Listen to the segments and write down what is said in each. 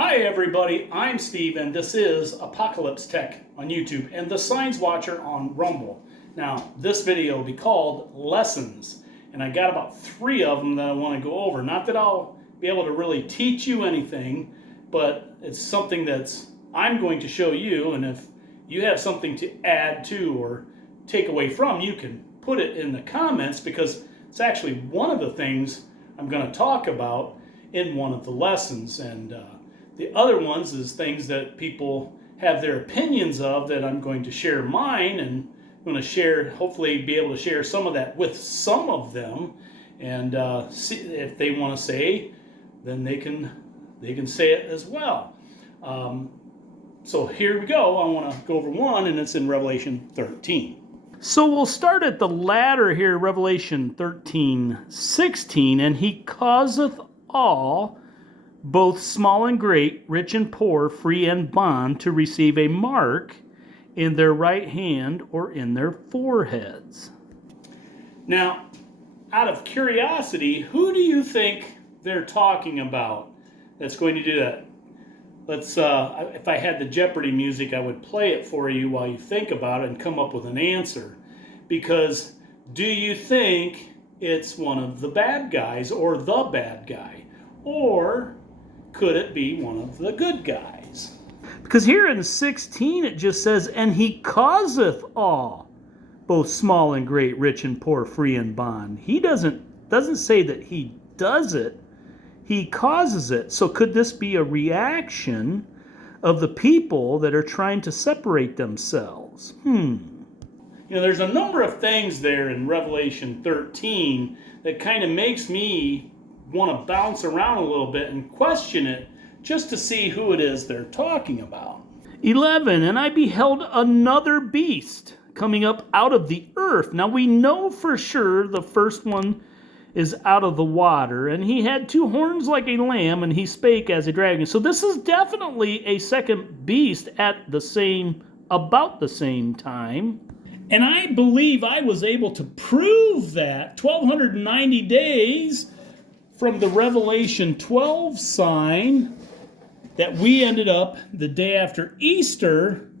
Hi everybody, I'm Steve and this is Apocalypse Tech on YouTube and the Signs Watcher on Rumble. Now, this video will be called Lessons, and I got about 3 of them that I want to go over. Not that I'll be able to really teach you anything, but it's something that's I'm going to show you, and if you have something to add to or take away from, you can put it in the comments, because it's actually one of the things I'm going to talk about in one of the lessons. And the other ones is things that people have their opinions of that I'm going to share mine, and I'm going to share, hopefully be able to share some of that with some of them, and see if they want to say, then they can say it as well. So here we go. I want to go over one, and it's in Revelation 13. So we'll start at the latter here, Revelation 13:16, and he causeth all, both small and great, rich and poor, free and bond, to receive a mark in their right hand or in their foreheads. Now, out of curiosity, who do you think they're talking about that's going to do that? Let's, if I had the Jeopardy music, I would play it for you while you think about it and come up with an answer. Because do you think it's one of the bad guys or the bad guy? Or could it be one of the good guys? Because here in 16 it just says, and he causeth all, both small and great, rich and poor, free and bond. He doesn't say that he does it. He causes it. So could this be a reaction of the people that are trying to separate themselves? You know, there's a number of things there in Revelation 13 that kind of makes me want to bounce around a little bit and question it just to see who it is they're talking about. 11, and I beheld another beast coming up out of the earth. Now we know for sure the first one is out of the water, and he had 2 horns like a lamb, and he spake as a dragon. So this is definitely a second beast at about the same time. And I believe I was able to prove that 1290 days from the Revelation 12 sign that we ended up the day after Easter,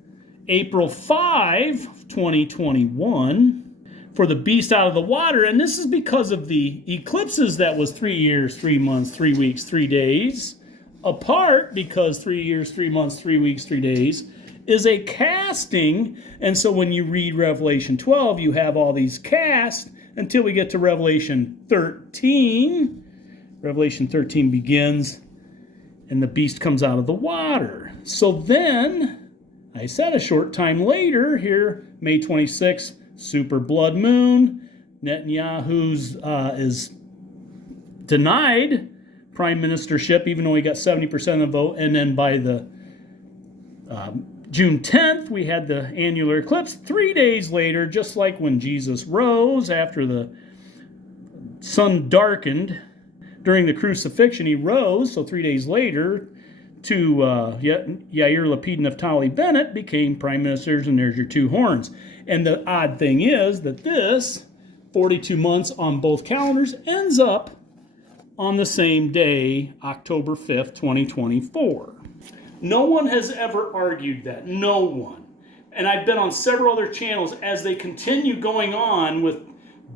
April 5, 2021, for the beast out of the water. And this is because of the eclipses that was 3 years, 3 months, 3 weeks, 3 days apart, because 3 years, 3 months, 3 weeks, 3 days is a casting. And so when you read Revelation 12, you have all these casts until we get to Revelation 13. Revelation 13 begins, and the beast comes out of the water. So then, I said a short time later, here, May 26th, super blood moon. Netanyahu's is denied prime ministership, even though he got 70% of the vote. And then by the June 10th, we had the annular eclipse. 3 days later, just like when Jesus rose after the sun darkened during the crucifixion, he rose. So 3 days later, Yair Lapid and Naftali Bennett became prime ministers, and there's your 2 horns. And the odd thing is that this 42 months on both calendars ends up on the same day, October 5th, 2024. No one has ever argued that. No one. And I've been on several other channels as they continue going on with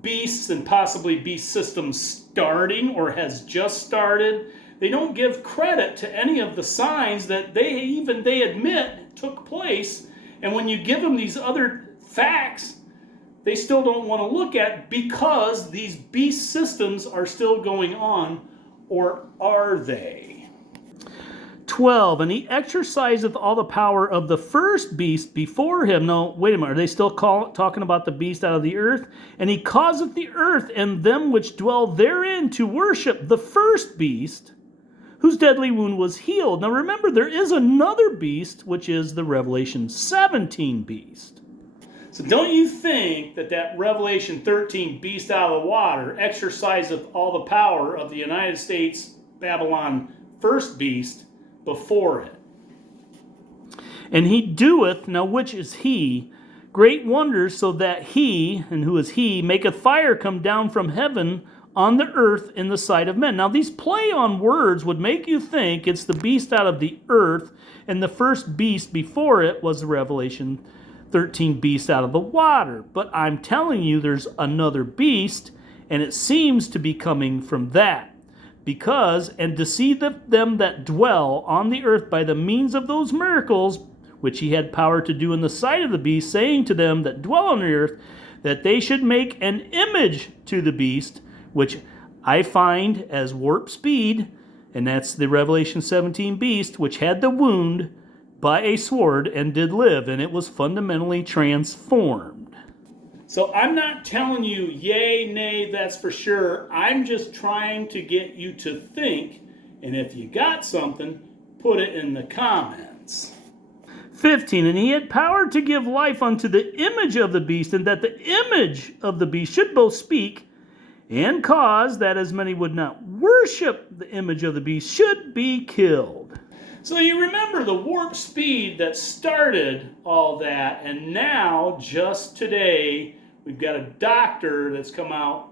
beasts and possibly beast systems starting or has just started. They don't give credit to any of the signs that they admit took place. And when you give them these other facts, they still don't want to look at, because these beast systems are still going on. Or are they? 12, and he exerciseth all the power of the first beast before him. No, wait a minute. Are they still talking about the beast out of the earth? And he causeth the earth and them which dwell therein to worship the first beast, whose deadly wound was healed. Now remember, there is another beast, which is the Revelation 17 beast. So don't you think that Revelation 13 beast out of the water exerciseth all the power of the United States Babylon first beast before it? And he doeth, now which is he, great wonders, so that he, and who is he, maketh fire come down from heaven on the earth in the sight of men. Now, these play on words would make you think it's the beast out of the earth, and the first beast before it was the Revelation 13 beast out of the water. But I'm telling you, there's another beast, and it seems to be coming from that. Because, and to see them that dwell on the earth by the means of those miracles, which he had power to do in the sight of the beast, saying to them that dwell on the earth, that they should make an image to the beast, which I find as warp speed, and that's the Revelation 17 beast, which had the wound by a sword and did live, and it was fundamentally transformed. So I'm not telling you yay, nay, that's for sure. I'm just trying to get you to think, and if you got something, put it in the comments. 15, and he had power to give life unto the image of the beast, and that the image of the beast should both speak and cause that as many would not worship the image of the beast should be killed. So you remember the warp speed that started all that, and now, just today, we've got a doctor that's come out.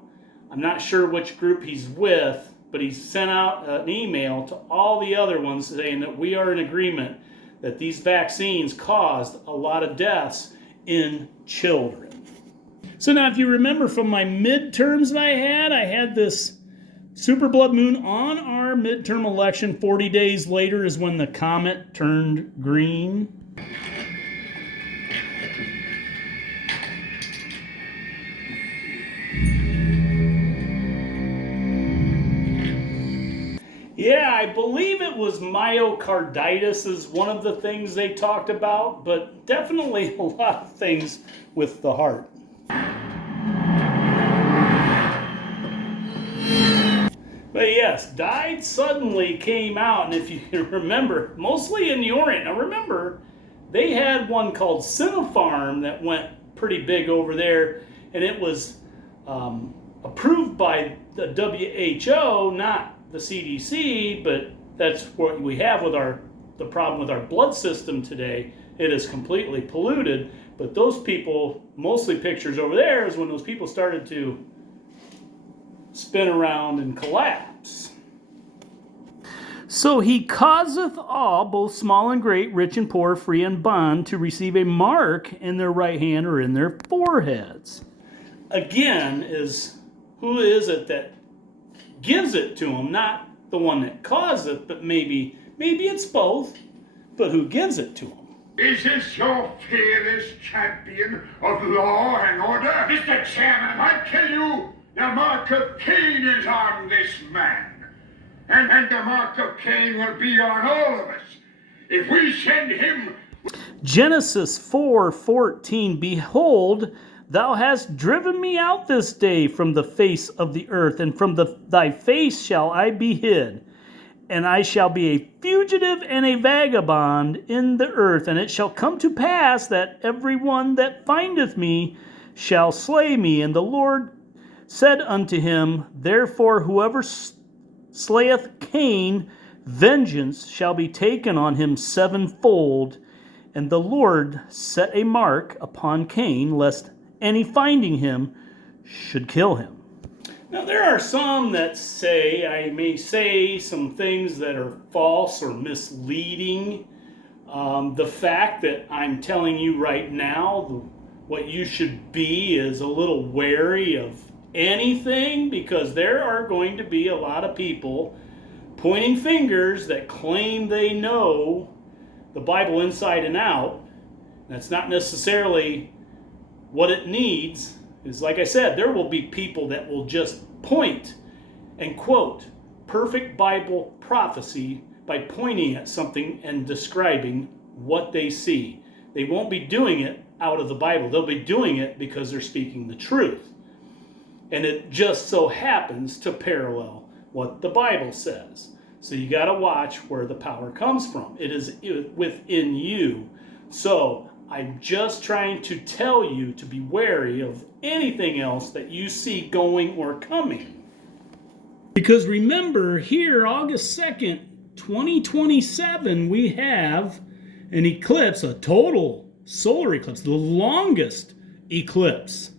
I'm not sure which group he's with, but he's sent out an email to all the other ones saying that we are in agreement that these vaccines caused a lot of deaths in children. So now if you remember from my midterms that I had this super blood moon on our midterm election. 40 days later is when the comet turned green. Yeah, I believe it was myocarditis is one of the things they talked about, but definitely a lot of things with the heart. But yes, died suddenly came out, and if you can remember, mostly in the Orient. Now remember, they had one called Sinopharm that went pretty big over there, and it was approved by the WHO, not the CDC, but that's what we have with the problem with our blood system today. It is completely polluted, but those people, mostly pictures over there, is when those people started to spin around and collapse. So he causeth all, both small and great, rich and poor, free and bond, to receive a mark in their right hand or in their foreheads. Again, who is it that gives it to them? Not the one that caused it, but maybe it's both, but who gives it to them? Is this your fearless champion of law and order? Mr. Chairman, I tell you, the mark of Cain is on this man. And the mark of Cain will be on all of us. If we send him... Genesis 4:14, behold, thou hast driven me out this day from the face of the earth, and from thy face shall I be hid. And I shall be a fugitive and a vagabond in the earth. And it shall come to pass that every one that findeth me shall slay me. And the Lord said unto him, therefore whoever slayeth Cain, vengeance shall be taken on him sevenfold. And the Lord set a mark upon Cain, lest any finding him should kill him. Now there are some that say, I may say some things that are false or misleading. The fact that I'm telling you right now, what you should be is a little wary of anything, because there are going to be a lot of people pointing fingers that claim they know the Bible inside and out. That's not necessarily what it needs. Is like I said, there will be people that will just point and quote perfect Bible prophecy by pointing at something and describing what they see. They won't be doing it out of the Bible. They'll be doing it because they're speaking the truth. And it just so happens to parallel what the Bible says. So you got to watch where the power comes from. It is within you. So I'm just trying to tell you to be wary of anything else that you see going or coming. Because remember, here, August 2nd, 2027, we have an eclipse, a total solar eclipse, the longest eclipse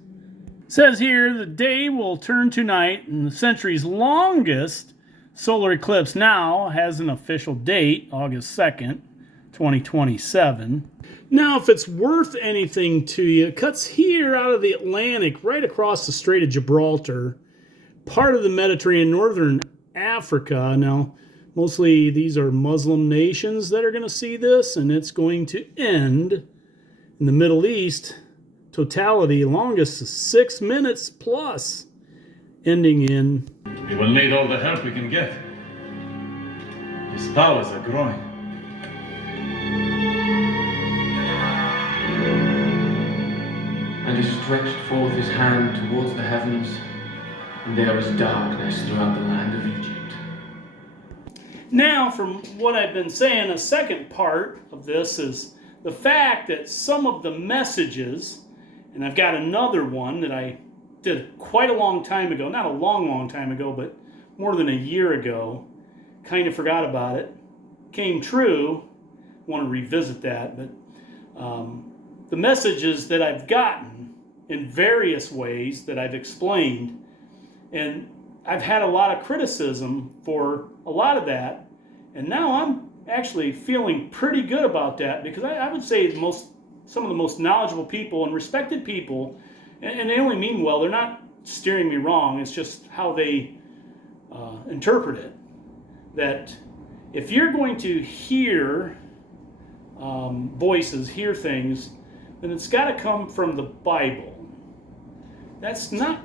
Says here the day will turn to night, and the century's longest solar eclipse now has an official date, August 2nd, 2027. Now, if it's worth anything to you, it cuts here out of the Atlantic, right across the Strait of Gibraltar, part of the Mediterranean, northern Africa. Now, mostly these are Muslim nations that are going to see this, and it's going to end in the Middle East. Totality, longest 6 minutes plus, ending in... We will need all the help we can get. His powers are growing. And he stretched forth his hand towards the heavens, and there was darkness throughout the land of Egypt. Now, from what I've been saying, a second part of this is the fact that some of the messages, and I've got another one that I did quite a long time ago, not a long time ago, but more than a year ago, kind of forgot about it, came true, want to revisit that, but the messages that I've gotten in various ways that I've explained, and I've had a lot of criticism for a lot of that, and now I'm actually feeling pretty good about that, because I would say some of the most knowledgeable people and respected people, and they only mean well, they're not steering me wrong, it's just how they interpret it, that if you're going to hear voices, hear things, then it's got to come from the Bible. That's not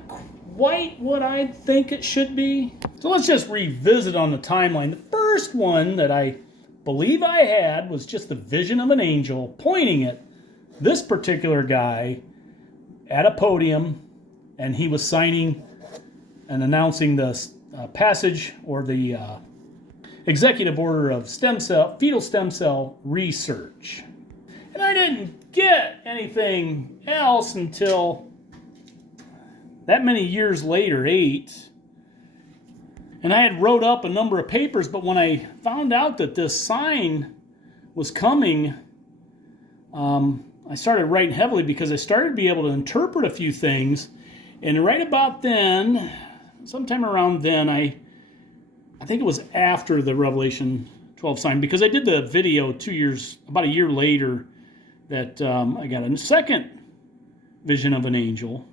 quite what I think it should be. So let's just revisit on the timeline. The first one that I believe I had was just the vision of an angel pointing at this particular guy at a podium, and he was signing and announcing the passage or the executive order of fetal stem cell research. And I didn't get anything else until that many years later, 8. And I had wrote up a number of papers, but when I found out that this sign was coming, I started writing heavily because I started to be able to interpret a few things. And right about then, sometime around then, I think it was after the Revelation 12 sign, because I did the video about a year later, that I got a second vision of an angel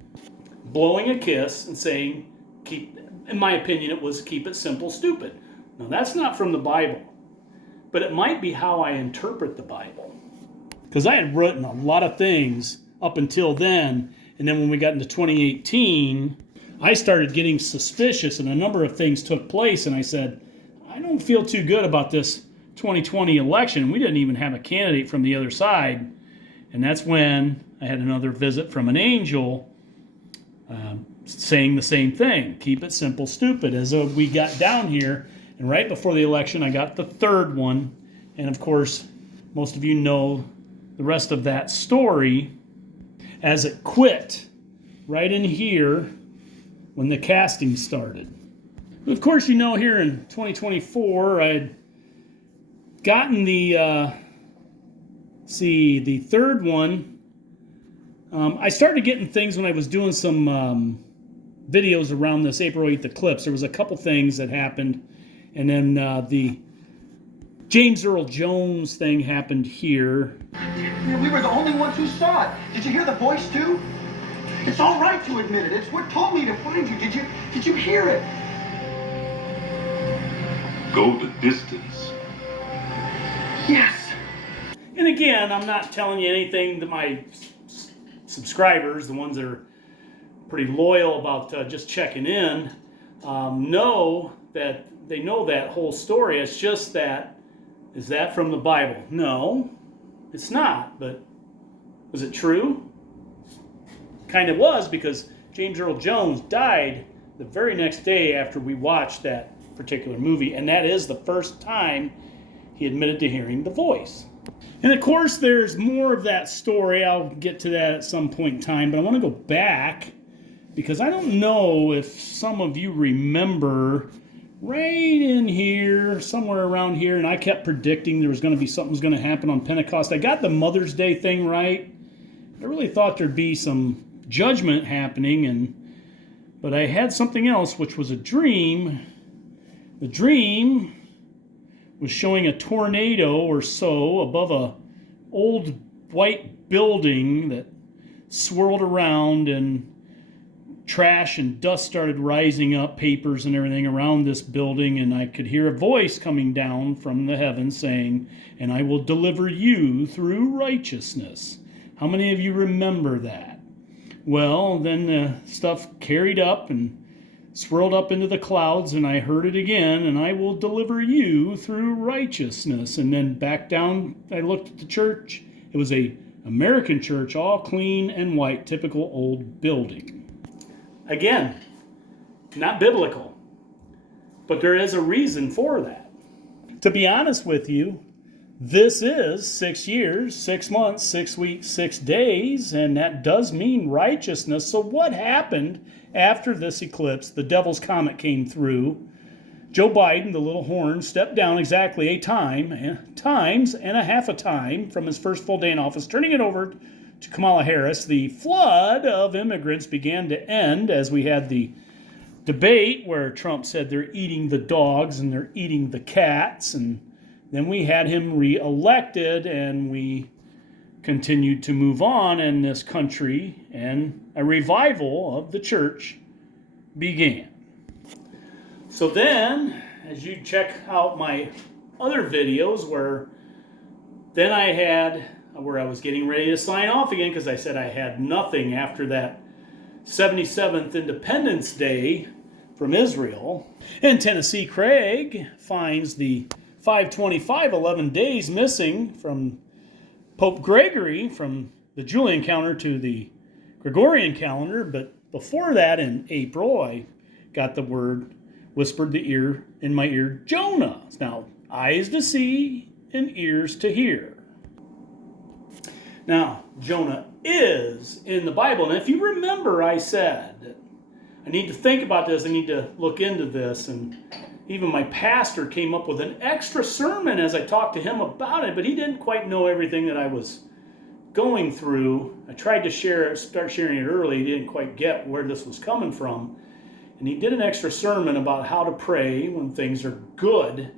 blowing a kiss and saying, in my opinion, it was keep it simple, stupid. Now, that's not from the Bible, but it might be how I interpret the Bible. Because I had written a lot of things up until then, and then when we got into 2018, I started getting suspicious, and a number of things took place, and I said, I don't feel too good about this 2020 election. We didn't even have a candidate from the other side, and that's when I had another visit from an angel saying the same thing, keep it simple, stupid, as we got down here, and right before the election, I got the third one, and of course, most of you know the rest of that story, as it quit right in here when the casting started. But of course, you know, here in 2024, I'd gotten the third one. I started getting things when I was doing some videos around this April 8th eclipse. There was a couple things that happened, and then the James Earl Jones thing happened here. We were the only ones who saw it. Did you hear the voice too? It's all right to admit it. It's what told me to find you. Did you hear it? Go the distance. Yes. And again, I'm not telling you anything that my subscribers, the ones that are pretty loyal about just checking in, know that they know that whole story. It's just that, is that from the Bible? No, it's not. But was it true? Kind of was, because James Earl Jones died the very next day after we watched that particular movie, and that is the first time he admitted to hearing the voice. And of course, there's more of that story. I'll get to that at some point in time, but I want to go back because I don't know if some of you remember right in here, somewhere around here, and I kept predicting there was going to be something was going to happen on Pentecost. I got the Mother's Day thing right. I really thought there'd be some judgment happening, but I had something else, which was a dream. The dream was showing a tornado or so above a old white building that swirled around, and trash and dust started rising up, papers and everything around this building, and I could hear a voice coming down from the heavens saying, "And I will deliver you through righteousness." How many of you remember that? Well, then the stuff carried up and swirled up into the clouds, and I heard it again, "And I will deliver you through righteousness." And then back down, I looked at the church. It was a American church, all clean and white, typical old building. Again, not biblical, but there is a reason for that. To be honest with you, this is 6 years, 6 months, 6 weeks, 6 days, and that does mean righteousness. So what happened after this eclipse? The devil's comet came through. Joe Biden, the little horn, stepped down exactly a times and a half a time from his first full day in office, turning it over to Kamala Harris. The flood of immigrants began to end as we had the debate where Trump said they're eating the dogs and they're eating the cats, and then we had him re-elected, and we continued to move on in this country, and a revival of the church began. So then, as you check out my other videos where I was getting ready to sign off again, because I said I had nothing after that 77th Independence Day from Israel. And Tennessee Craig finds the 525, 11 days missing from Pope Gregory, from the Julian calendar to the Gregorian calendar. But before that, in April, I got the word whispered in my ear, Jonah. Now, eyes to see and ears to hear. Now, Jonah is in the Bible. And if you remember, I said, I need to think about this, I need to look into this. And even my pastor came up with an extra sermon as I talked to him about it, but he didn't quite know everything that I was going through. I tried to start sharing it early. He didn't quite get where this was coming from. And he did an extra sermon about how to pray when things are good.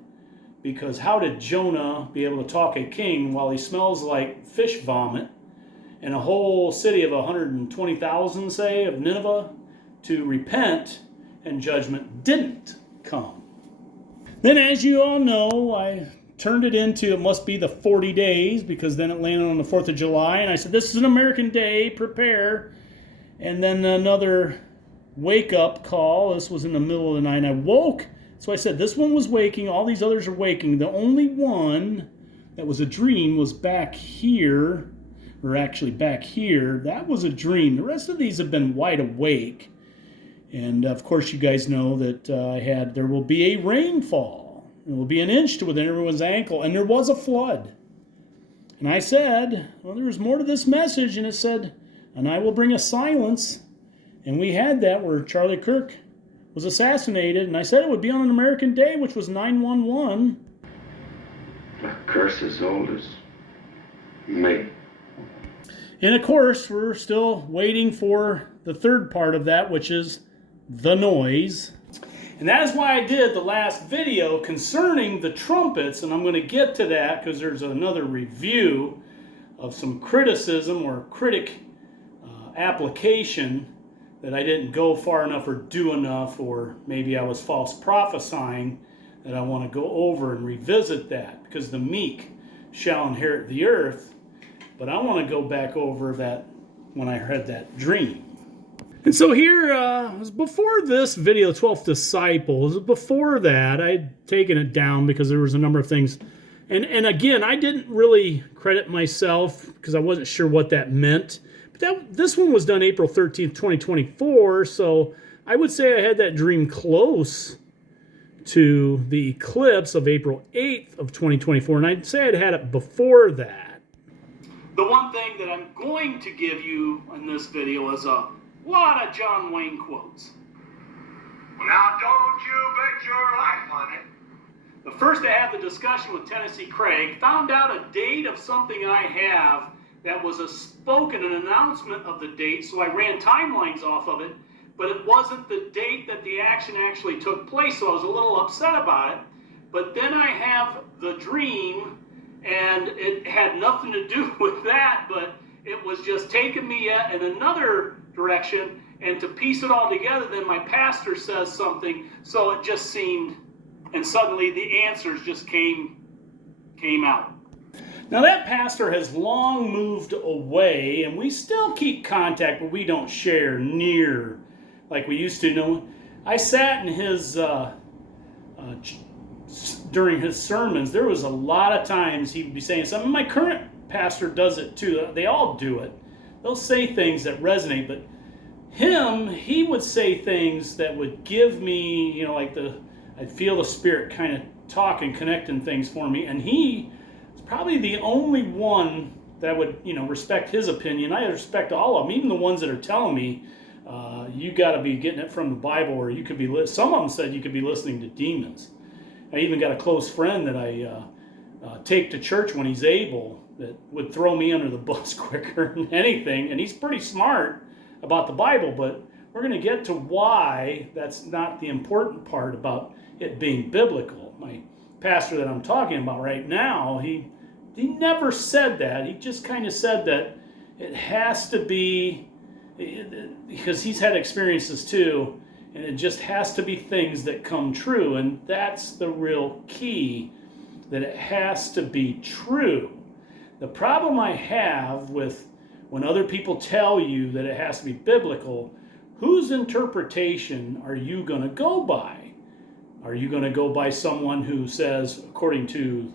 Because how did Jonah be able to talk a king while he smells like fish vomit and a whole city of 120,000, say, of Nineveh to repent, and judgment didn't come? Then, as you all know, I turned it into, it must be the 40 days, because then it landed on the 4th of July, and I said, this is an American day, prepare. And then another wake-up call. This was in the middle of the night. I woke. So I said, this one was waking, all these others are waking. The only one that was a dream was back here, or actually back here. That was a dream. The rest of these have been wide awake. And of course, you guys know that there will be a rainfall. It will be an inch to within everyone's ankle. And there was a flood. And I said, well, there's more to this message. And it said, and I will bring a silence. And we had that where Charlie Kirk was assassinated, and I said it would be on an American day, which was 9/11. A curse as old as me. And of course, we're still waiting for the third part of that, which is the noise. And that is why I did the last video concerning the trumpets, and I'm going to get to that because there's another review of some criticism or critic application that I didn't go far enough or do enough, or maybe I was false prophesying, that I want to go over and revisit that, because the meek shall inherit the earth. But I want to go back over that when I had that dream. And so here, was before this video, 12th Disciples, before that, I'd taken it down because there was a number of things. And again, I didn't really credit myself because I wasn't sure what that meant. This one was done April 13th, 2024, so I would say I had that dream close to the eclipse of April 8th of 2024, and I'd say I'd had it before that. The one thing that I'm going to give you in this video is a lot of John Wayne quotes. Now don't you bet your life on it. But first I had the discussion with Tennessee Craig, found out a date of something I have that was a spoken, an announcement of the date, so I ran timelines off of it, but it wasn't the date that the action actually took place, so I was a little upset about it. But then I have the dream, and it had nothing to do with that, but it was just taking me in another direction, and to piece it all together, then my pastor says something, so it just seemed, and suddenly the answers just came out. Now that pastor has long moved away, and we still keep contact, but we don't share near like we used to. Know, I sat in his during his sermons. There was a lot of times he would be saying something. My current pastor does it too. They all do it. They'll say things that resonate, but he would say things that would give me, like I'd feel the Spirit kind of talking, connecting things for me, and he is probably the only one that would, respect his opinion. I respect all of them, even the ones that are telling me, you got to be getting it from the Bible, or you could be, some of them said you could be listening to demons. I even got a close friend that I take to church when he's able that would throw me under the bus quicker than anything, and he's pretty smart about the Bible, but we're going to get to why that's not the important part about it being biblical. My pastor that I'm talking about right now, he never said that. He just kind of said that it has to be, because he's had experiences too, and it just has to be things that come true, and that's the real key, that it has to be true. The problem I have with when other people tell you that it has to be biblical, whose interpretation are you going to go by? Are you going to go by someone who says, according to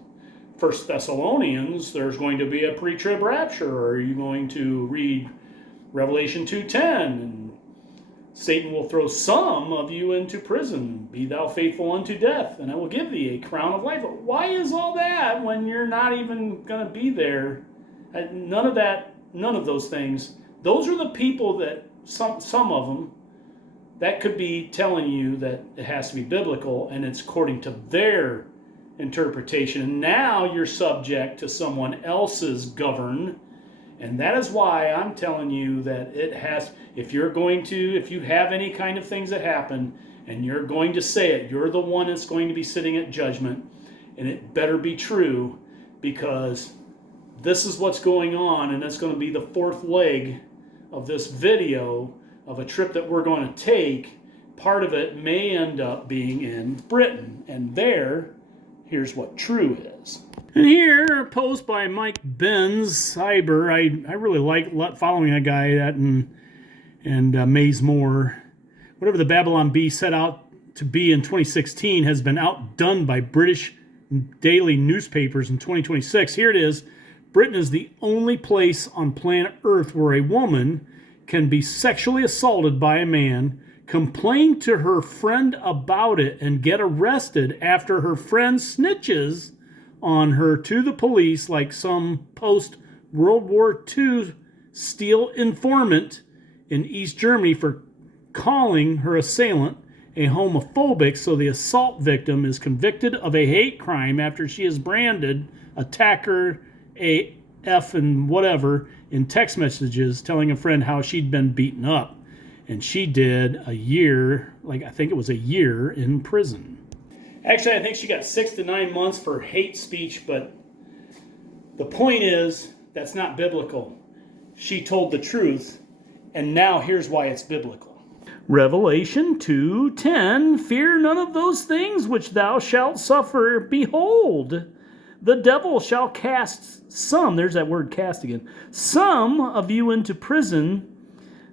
1 Thessalonians, there's going to be a pre-trib rapture? Or are you going to read Revelation 2:10, and Satan will throw some of you into prison, be thou faithful unto death, and I will give thee a crown of life? Why is all that when you're not even going to be there? None of those things. Those are the people that, some of them, that could be telling you that it has to be biblical, and it's according to their interpretation. And now you're subject to someone else's govern, and that is why I'm telling you that it has, if you have any kind of things that happen, and you're going to say it, you're the one that's going to be sitting at judgment, and it better be true, because this is what's going on, and it's going to be the fourth leg of this video of a trip that we're going to take. Part of it may end up being in Britain, and here's what true is. And here, a post by Mike Benz Cyber. I really like following that guy, that and Maze Moore. Whatever the Babylon Bee set out to be in 2016 has been outdone by British daily newspapers in 2026. Here it is. Britain is the only place on planet Earth where a woman can be sexually assaulted by a man, complain to her friend about it, and get arrested after her friend snitches on her to the police like some post-World War II steel informant in East Germany for calling her assailant a homophobic, so the assault victim is convicted of a hate crime after she is branded attacker AF and whatever in text messages telling a friend how she'd been beaten up. And she did a year in prison. Actually, I think she got 6 to 9 months for hate speech, but the point is, that's not biblical. She told the truth, and now here's why it's biblical. Revelation 2:10, fear none of those things which thou shalt suffer. Behold, the devil shall cast some, there's that word cast again, some of you into prison,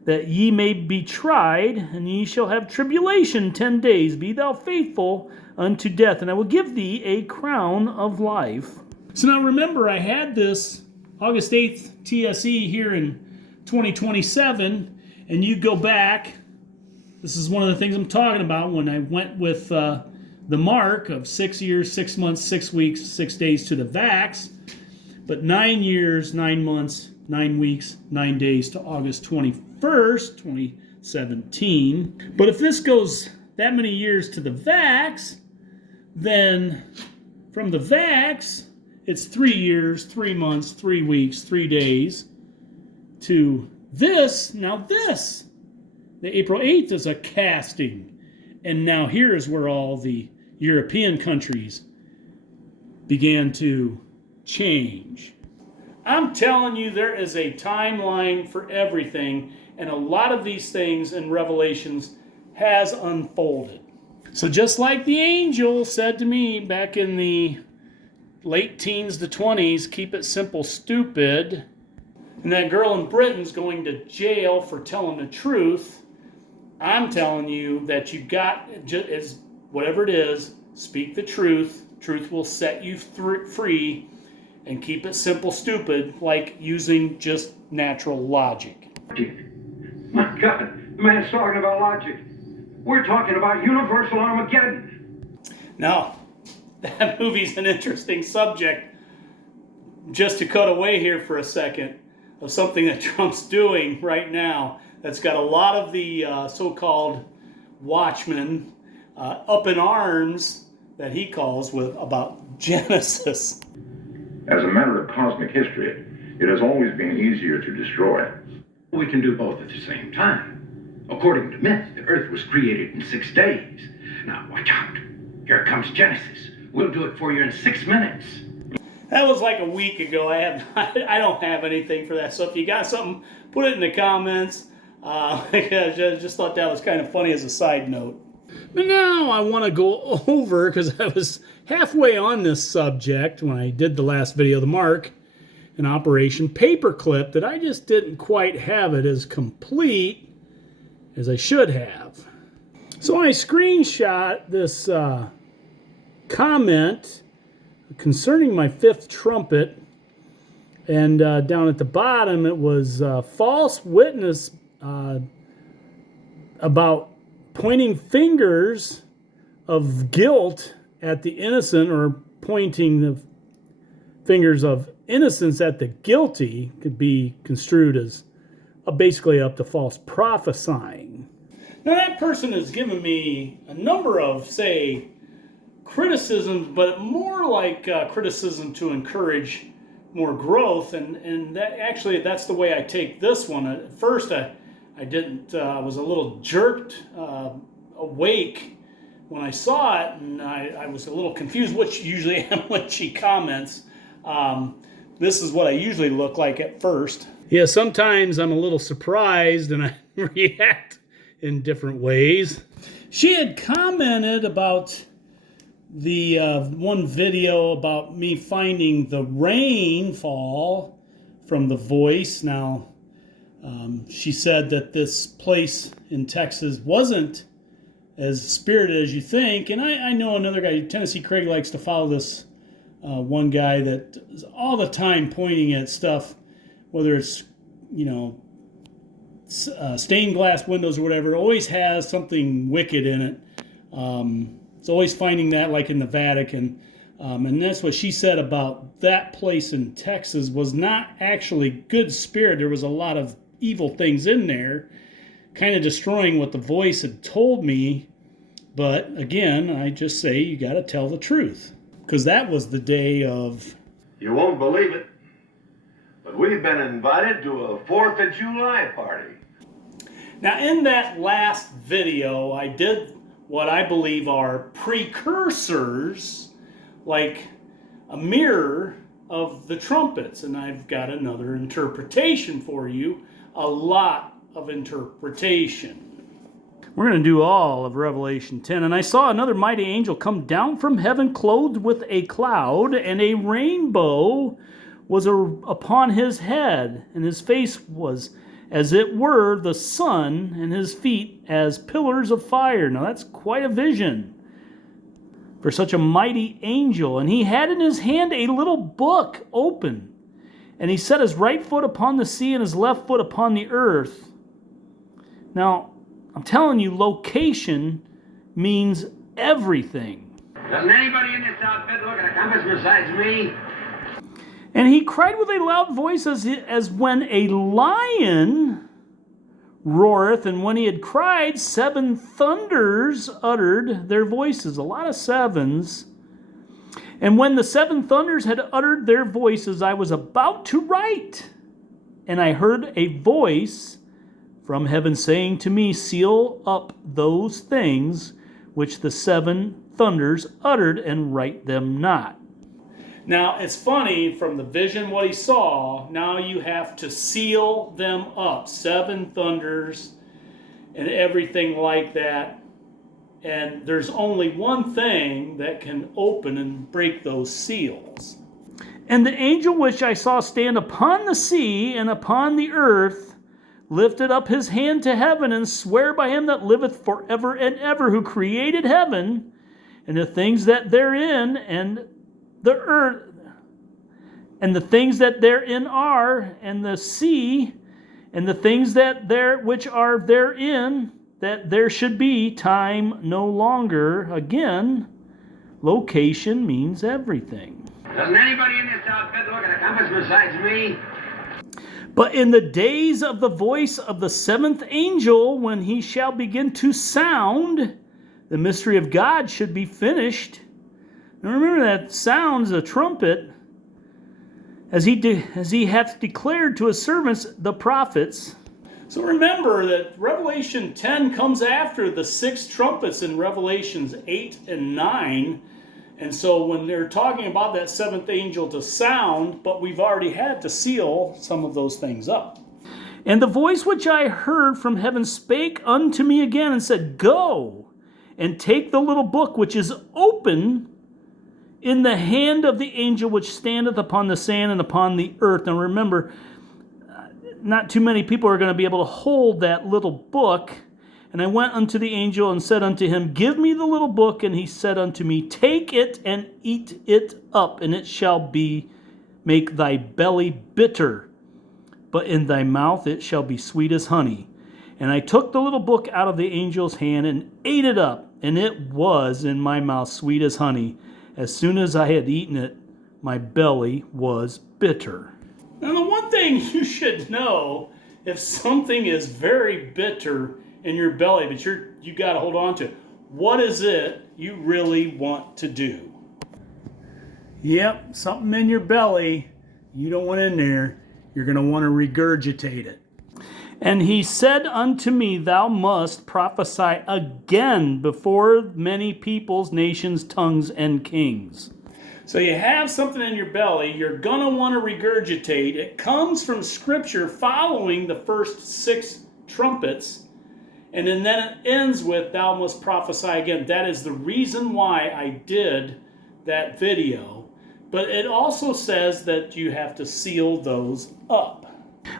that ye may be tried, and ye shall have tribulation 10 days. Be thou faithful unto death, and I will give thee a crown of life. So now remember, I had this August 8th TSE here in 2027, and you go back, this is one of the things I'm talking about when I went with the mark of 6 years, 6 months, 6 weeks, 6 days to the vax, but 9 years, 9 months, 9 weeks, 9 days to August 21st, 2017. But if this goes that many years to the vax, then from the vax, it's 3 years, 3 months, 3 weeks, 3 days, to this. Now this, the April 8th is a casting. And now here is where all the European countries began to change. I'm telling you, there is a timeline for everything, and a lot of these things in Revelations has unfolded. So just like the angel said to me back in the late teens to 20s, keep it simple, stupid, and that girl in Britain's going to jail for telling the truth, I'm telling you that you got, it's whatever it is, speak the truth. Truth will set you free, and keep it simple, stupid, like using just natural logic. My God, the man's talking about logic. We're talking about universal Armageddon. Now, that movie's an interesting subject. Just to cut away here for a second of something that Trump's doing right now that's got a lot of the so-called watchmen up in arms that he calls with about Genesis. As a matter of cosmic history, it has always been easier to destroy. We can do both at the same time. According to myth, the earth was created in 6 days. Now, watch out. Here comes Genesis. We'll do it for you in 6 minutes. That was like a week ago. I don't have anything for that. So if you got something, put it in the comments. I just thought that was kind of funny as a side note. But now I want to go over, because I was halfway on this subject when I did the last video, the mark, an Operation Paperclip, that I just didn't quite have it as complete as I should have. So I screenshot this comment concerning my fifth trumpet, and down at the bottom it was false witness about pointing fingers of guilt at the innocent, or pointing the fingers of innocence at the guilty, could be construed as basically up to false prophesying. Now that person has given me a number of, say, criticisms, but more like criticism to encourage more growth, and that actually that's the way I take this one. At first I didn't, I was a little jerked awake when I saw it, and I was a little confused, which usually am when she comments. This is what I usually look like at first. Yeah, sometimes I'm a little surprised and I react in different ways. She had commented about the one video about me finding the rainfall from the voice. Now, she said that this place in Texas wasn't as spirited as you think. And I know another guy, Tennessee Craig, likes to follow this one guy that is all the time pointing at stuff, whether it's, you know, stained glass windows or whatever, always has something wicked in it. It's always finding that, like in the Vatican. And that's what she said about that place in Texas was not actually good spirit. There was a lot of evil things in there, kind of destroying what the voice had told me. But again, I just say you got to tell the truth, because that was the day of... You won't believe it, but we've been invited to a 4th of July party. Now, in that last video, I did what I believe are precursors, like a mirror of the trumpets. And I've got another interpretation for you, a lot of interpretation. We're going to do all of Revelation 10. And I saw another mighty angel come down from heaven, clothed with a cloud, and a rainbow was upon his head, and his face was as it were the sun, and his feet as pillars of fire. Now that's quite a vision for such a mighty angel. And he had in his hand a little book open, and he set his right foot upon the sea and his left foot upon the earth. Now, I'm telling you, location means everything. Doesn't anybody in this outfit look at a compass besides me? And he cried with a loud voice as when a lion roareth, and when he had cried, 7 thunders uttered their voices. A lot of sevens. And when the seven thunders had uttered their voices, I was about to write. And I heard a voice from heaven saying to me, seal up those things which the seven thunders uttered, and write them not. Now, it's funny, from the vision, what he saw, now you have to seal them up. Seven thunders and everything like that. And there's only one thing that can open and break those seals. And the angel which I saw stand upon the sea and upon the earth lifted up his hand to heaven and sware by him that liveth forever and ever, who created heaven and the things that therein, and the earth, and the things that therein are, and the sea, and the things that there which are therein, that there should be time no longer. Again, location means everything. Doesn't anybody in this outfit look at a compass besides me? But in the days of the voice of the seventh angel, when he shall begin to sound, the mystery of God should be finished. Now remember, that sounds a trumpet, as he hath declared to his servants the prophets. So remember that Revelation 10 comes after the 6 trumpets in Revelations 8 and 9. And so when they're talking about that seventh angel to sound, but we've already had to seal some of those things up. And the voice which I heard from heaven spake unto me again and said, Go and take the little book which is open in the hand of the angel which standeth upon the sand and upon the earth. Now remember, not too many people are going to be able to hold that little book. And I went unto the angel and said unto him, Give me the little book. And he said unto me, Take it and eat it up, and it shall make thy belly bitter, but in thy mouth it shall be sweet as honey. And I took the little book out of the angel's hand and ate it up, and it was in my mouth sweet as honey. As soon as I had eaten it, my belly was bitter. Now the one thing you should know, if something is very bitter in your belly, but you got to hold on to it, what is it you really want to do? Yep, something in your belly you don't want in there. You're going to want to regurgitate it. And he said unto me, Thou must prophesy again before many peoples, nations, tongues, and kings. So you have something in your belly you're going to want to regurgitate. It comes from Scripture following the first 6 trumpets. And then it ends with, Thou must prophesy again. That is the reason why I did that video. But it also says that you have to seal those up.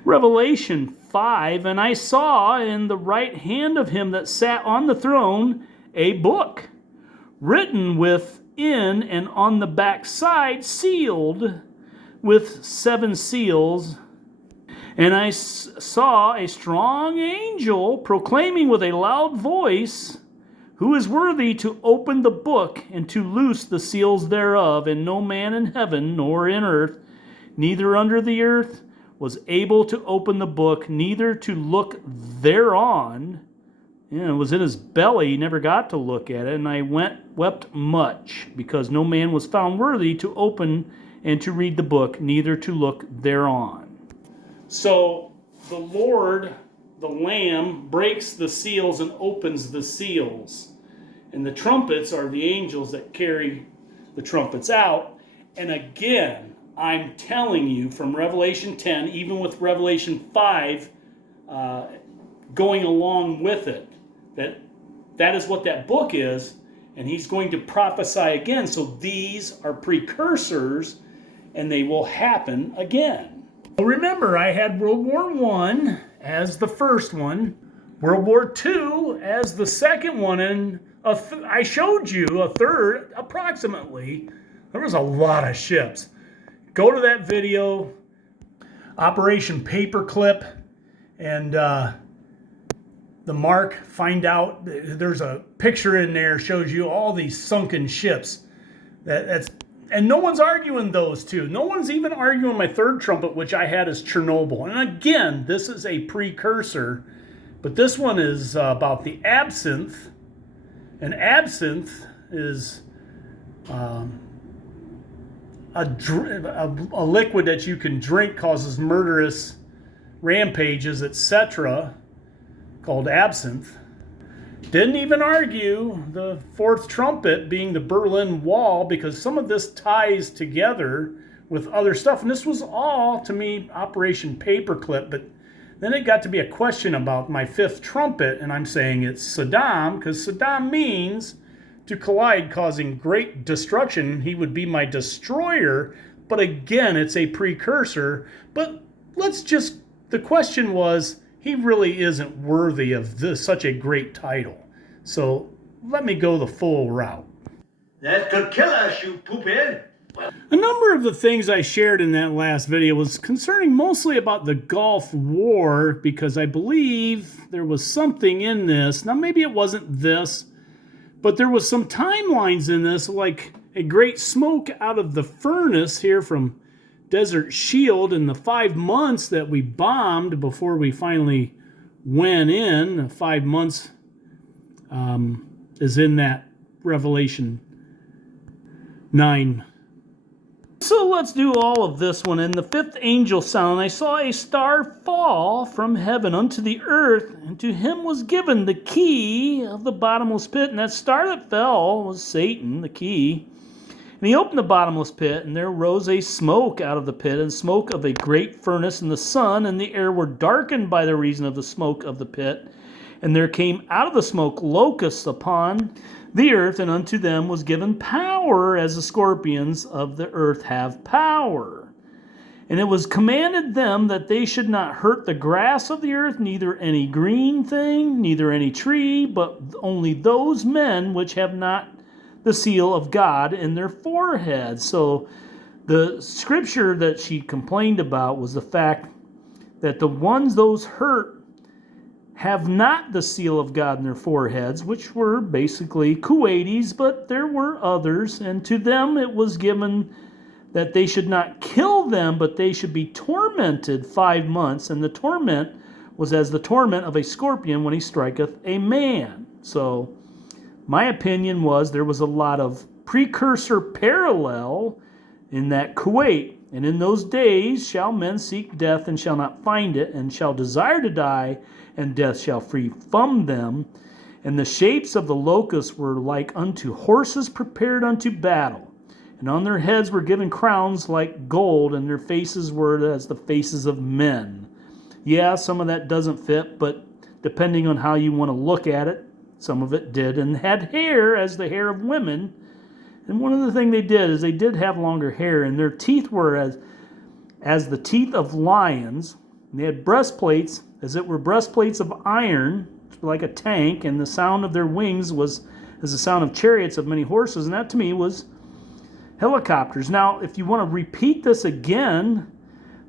Revelation 5, And I saw in the right hand of him that sat on the throne a book, written within and on the back side, sealed with 7 seals. And I saw a strong angel proclaiming with a loud voice, Who is worthy to open the book and to loose the seals thereof? And no man in heaven nor in earth, neither under the earth, was able to open the book, neither to look thereon. It was in his belly, he never got to look at it. And I wept much, because no man was found worthy to open and to read the book, neither to look thereon. So the Lord, the Lamb, breaks the seals and opens the seals. And the trumpets are the angels that carry the trumpets out. And again, I'm telling you from Revelation 10, even with Revelation 5 going along with it, that is what that book is. And he's going to prophesy again. So these are precursors, and they will happen again. Remember, I had World War I as the first one, World War II as the second one, and I showed you a third, approximately. There was a lot of ships. Go to that video, Operation Paperclip, and the Mark, find out. There's a picture in there, shows you all these sunken ships. And no one's arguing those two. No one's even arguing my third trumpet, which I had as Chernobyl. And again, this is a precursor, but this one is about the absinthe. And absinthe is a liquid that you can drink causes murderous rampages, etc., called absinthe. Didn't even argue the fourth trumpet being the Berlin Wall, because some of this ties together with other stuff. And this was all, to me, Operation Paperclip. But then it got to be a question about my fifth trumpet, and I'm saying it's Saddam, because Saddam means to collide, causing great destruction. He would be my destroyer. But again, it's a precursor. But the question was, he really isn't worthy of such a great title. So let me go the full route. That could kill us, you poophead. A number of the things I shared in that last video was concerning mostly about the Gulf War, because I believe there was something in this. Now, maybe it wasn't this, but there was some timelines in this, like a great smoke out of the furnace here from Desert Shield in the 5 months that we bombed before we finally went in. 5 months is in that Revelation 9. So let's do all of this one. And the fifth angel sounded, I saw a star fall from heaven unto the earth, and to him was given the key of the bottomless pit. And that star that fell was Satan, the key. And he opened the bottomless pit, and there rose a smoke out of the pit, and smoke of a great furnace, and the sun and the air were darkened by the reason of the smoke of the pit. And there came out of the smoke locusts upon the earth, and unto them was given power, as the scorpions of the earth have power. And it was commanded them that they should not hurt the grass of the earth, neither any green thing, neither any tree, but only those men which have not the seal of God in their foreheads. So the scripture that she complained about was the fact that those hurt have not the seal of God in their foreheads, which were basically Kuwaitis, but there were others. And to them it was given that they should not kill them, but they should be tormented 5 months. And the torment was as the torment of a scorpion when he striketh a man. So my opinion was there was a lot of precursor parallel in that Kuwait. And in those days shall men seek death and shall not find it, and shall desire to die, and death shall flee from them. And the shapes of the locusts were like unto horses prepared unto battle. And on their heads were given crowns like gold, and their faces were as the faces of men. Yeah, some of that doesn't fit, but depending on how you want to look at it, some of it did. And had hair as the hair of women. And one of the things they did is they did have longer hair, and their teeth were as the teeth of lions. And they had breastplates, as it were breastplates of iron, like a tank, and the sound of their wings was as the sound of chariots of many horses, and that to me was helicopters. Now, if you want to repeat this again,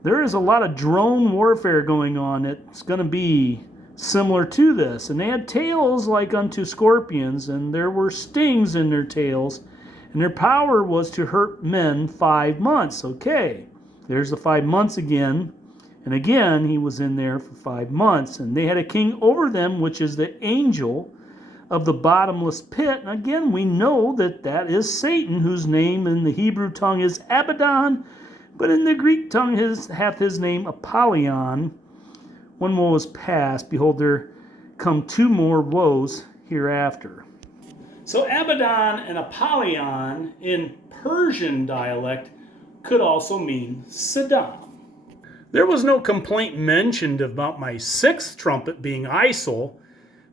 there is a lot of drone warfare going on. It's going to be similar to this. And they had tails like unto scorpions, and there were stings in their tails, and their power was to hurt men 5 months. Okay, there's the 5 months again. And again, he was in there for 5 months. And they had a king over them, which is the angel of the bottomless pit. And again, we know that that is Satan, whose name in the Hebrew tongue is Abaddon, but in the Greek tongue hath his name Apollyon. One woe is past. Behold, there come 2 more woes hereafter. So Abaddon and Apollyon in Persian dialect could also mean Saddam. There was no complaint mentioned about my 6th trumpet being ISIL,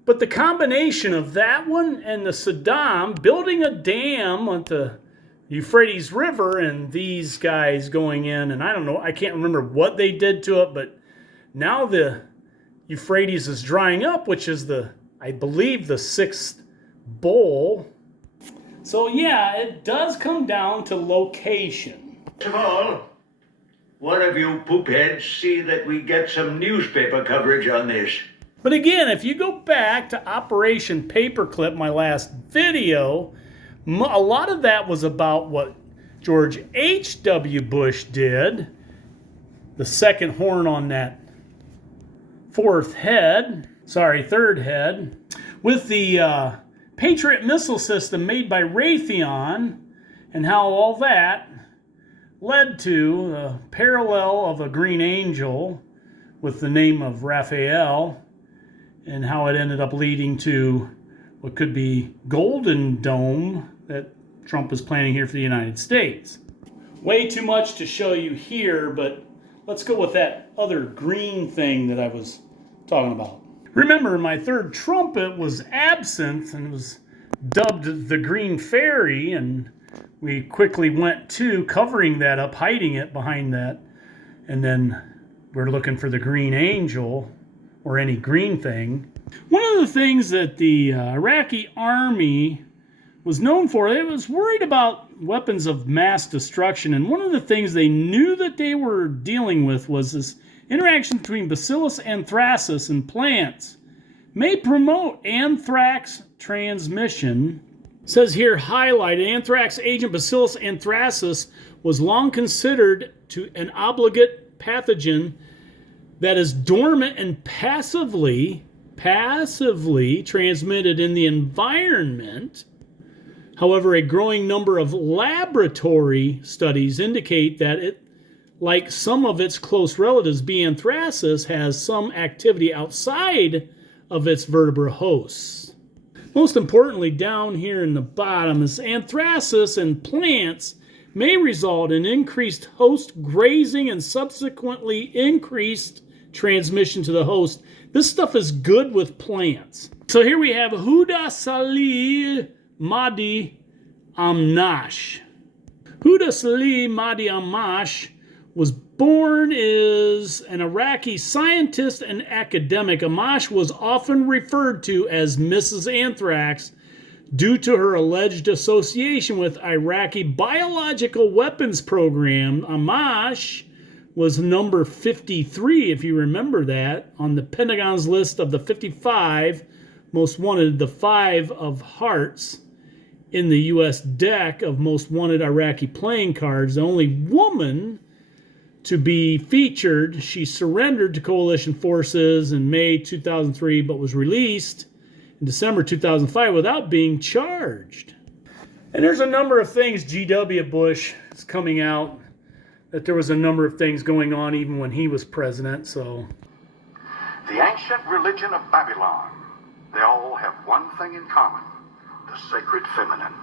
but the combination of that one and the Saddam building a dam onto Euphrates River and these guys going in, and I don't know, I can't remember what they did to it, but now the Euphrates is drying up, which is I believe the 6th bowl. So yeah, it does come down to location. First of all, one of you poopheads see that we get some newspaper coverage on this. But again, if you go back to Operation Paperclip, my last video, a lot of that was about what George H.W. Bush did, the second horn on that third head, with the Patriot missile system made by Raytheon, and how all that led to the parallel of a green angel with the name of Raphael, and how it ended up leading to what could be Golden Dome that Trump is planning here for the United States. Way too much to show you here, but let's go with that other green thing that I was talking about. Remember, my third trumpet was absinthe and was dubbed the Green Fairy, and we quickly went to covering that up, hiding it behind that, and then we're looking for the Green Angel or any green thing. One of the things that the Iraqi army was known for, it was worried about weapons of mass destruction, and one of the things they knew that they were dealing with was this interaction between Bacillus anthracis and plants may promote anthrax transmission. It says here, highlighted, anthrax agent Bacillus anthracis was long considered to an obligate pathogen that is dormant and passively transmitted in the environment. However, a growing number of laboratory studies indicate that it, like some of its close relatives, B. anthracis, has some activity outside of its vertebra hosts. Most importantly, down here in the bottom is anthracis in plants may result in increased host grazing and subsequently increased transmission to the host. This stuff is good with plants. So here we have Huda Salih Mahdi Amnash. Huda Salih Mahdi Amnash was born as an Iraqi scientist and academic. Amash was often referred to as Mrs. Anthrax due to her alleged association with Iraqi biological weapons program. Amash was number 53, if you remember that, on the Pentagon's list of the 55 most wanted, the 5 of hearts in the U.S. deck of most wanted Iraqi playing cards. The only woman to be featured. She surrendered to coalition forces in May 2003, but was released in December 2005 without being charged. And there's a number of things G.W. Bush is coming out, that there was a number of things going on even when he was president, so. The ancient religion of Babylon, they all have one thing in common: the sacred feminine.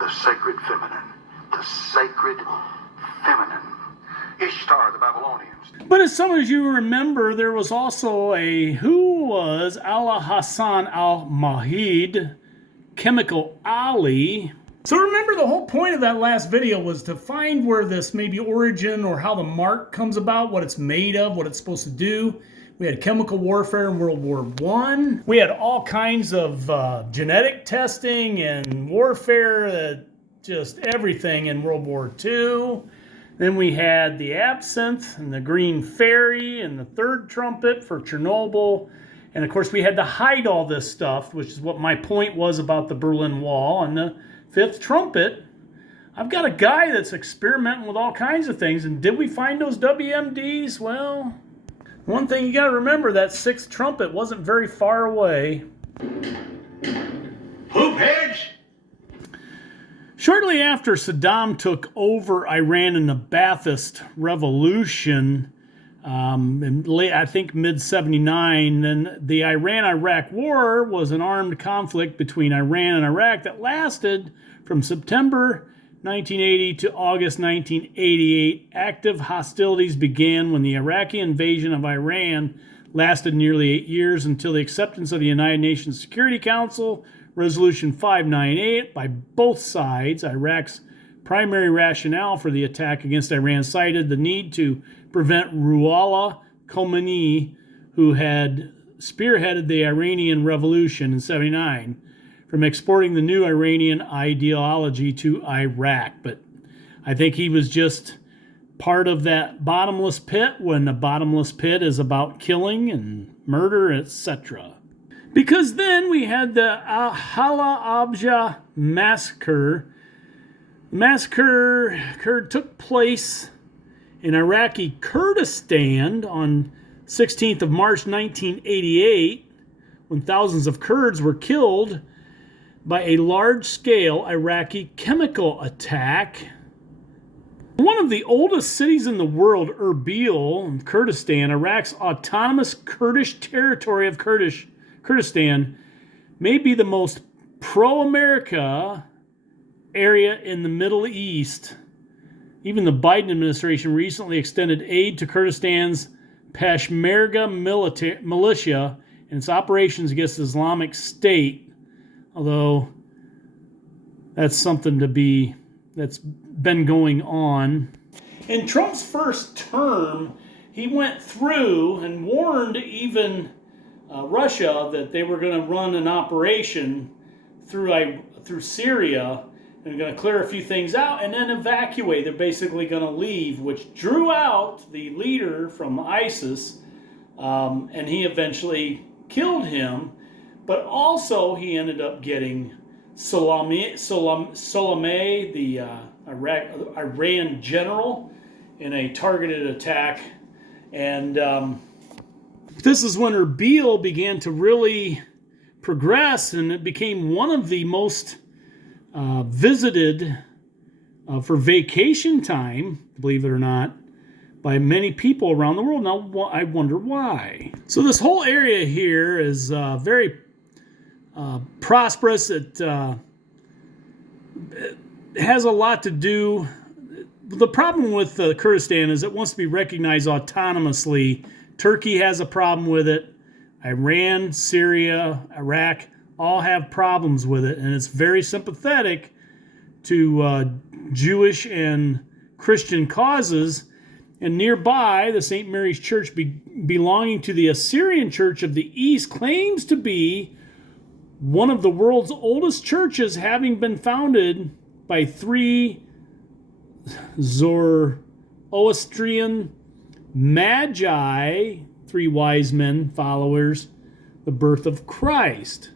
The sacred feminine. The sacred feminine. Ishtar, the Babylonians. But as some of you remember, there was also who was Allah Hassan al-Mahid, Chemical Ali. So remember, the whole point of that last video was to find where this maybe origin or how the mark comes about, what it's made of, what it's supposed to do. We had chemical warfare in World War I. We had all kinds of genetic testing and warfare, just everything in World War II. Then we had the absinthe and the Green Fairy and the third trumpet for Chernobyl. And of course we had to hide all this stuff, which is what my point was about the Berlin Wall. And the fifth trumpet, I've got a guy that's experimenting with all kinds of things. And did we find those WMDs? Well, one thing you got to remember, that sixth trumpet wasn't very far away. Poop heads? Shortly after Saddam took over Iran in the Ba'athist Revolution, in late, I think mid-79, then the Iran-Iraq War was an armed conflict between Iran and Iraq that lasted from September 1980 to August 1988. Active hostilities began when the Iraqi invasion of Iran lasted nearly 8 years until the acceptance of the United Nations Security Council Resolution 598 by both sides. Iraq's primary rationale for the attack against Iran cited the need to prevent Ruhollah Khomeini, who had spearheaded the Iranian Revolution in '79, from exporting the new Iranian ideology to Iraq. But I think he was just part of that bottomless pit, when the bottomless pit is about killing and murder, etc. Because then we had the Hala Abja massacre. The massacre took place in Iraqi Kurdistan on 16th of March 1988, when thousands of Kurds were killed by a large-scale Iraqi chemical attack. One of the oldest cities in the world, Erbil, Kurdistan, Iraq's autonomous Kurdish territory of Kurdistan, may be the most pro-America area in the Middle East. Even the Biden administration recently extended aid to Kurdistan's Peshmerga militia and its operations against the Islamic State, although that's something that's been going on. In Trump's first term, he went through and warned even Russia that they were going to run an operation through Syria and going to clear a few things out and then evacuate. They're basically going to leave, which drew out the leader from ISIS, and he eventually killed him. But also he ended up getting Soleimani, the Iran general, in a targeted attack. And this is when Erbil began to really progress, and it became one of the most visited for vacation time, believe it or not, by many people around the world. Now, I wonder why. So this whole area here is very prosperous. It has a lot to do. The problem with Kurdistan is it wants to be recognized autonomously. Turkey has a problem with it. Iran, Syria, Iraq all have problems with it, and it's very sympathetic to Jewish and Christian causes. And nearby, the St. Mary's Church, belonging to the Assyrian Church of the East, claims to be one of the world's oldest churches, having been founded by three Zoroastrian Magi, three wise men, followers, the birth of Christ.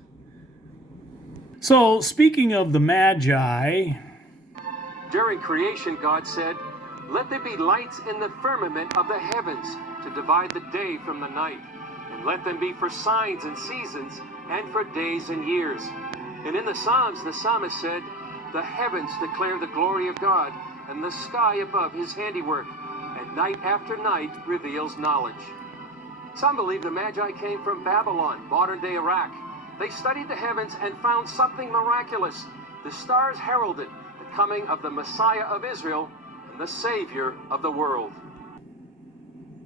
So, speaking of the Magi, during creation, God said, "Let there be lights in the firmament of the heavens to divide the day from the night, and let them be for signs and seasons and for days and years." And in the Psalms, the psalmist said, "The heavens declare the glory of God, and the sky above his handiwork, and night after night reveals knowledge." Some believe the Magi came from Babylon, modern-day Iraq. They studied the heavens and found something miraculous. The stars heralded the coming of the Messiah of Israel and the Savior of the world.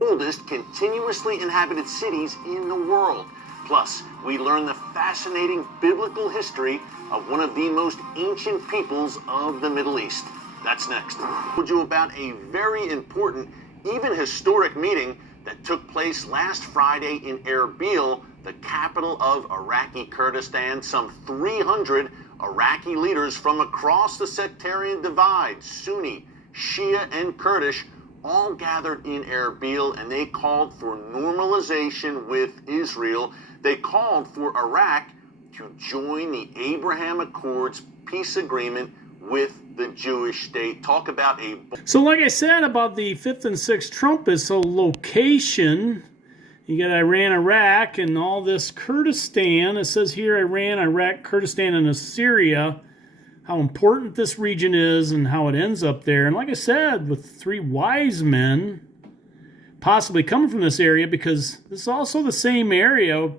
Oldest continuously inhabited cities in the world. Plus, we learn the fascinating biblical history of one of the most ancient peoples of the Middle East. That's next. I told you about a very important, even historic meeting that took place last Friday in Erbil, the capital of Iraqi Kurdistan. Some 300 Iraqi leaders from across the sectarian divide, Sunni, Shia, and Kurdish, all gathered in Erbil, and they called for normalization with Israel. They called for Iraq to join the Abraham Accords peace agreement with the Jewish state. Talk about a... So like I said about the 5th and 6th trumpets, so location, you got Iran, Iraq, and all this Kurdistan. It says here Iran, Iraq, Kurdistan, and Assyria, how important this region is and how it ends up there. And like I said, with three wise men possibly coming from this area, because this is also the same area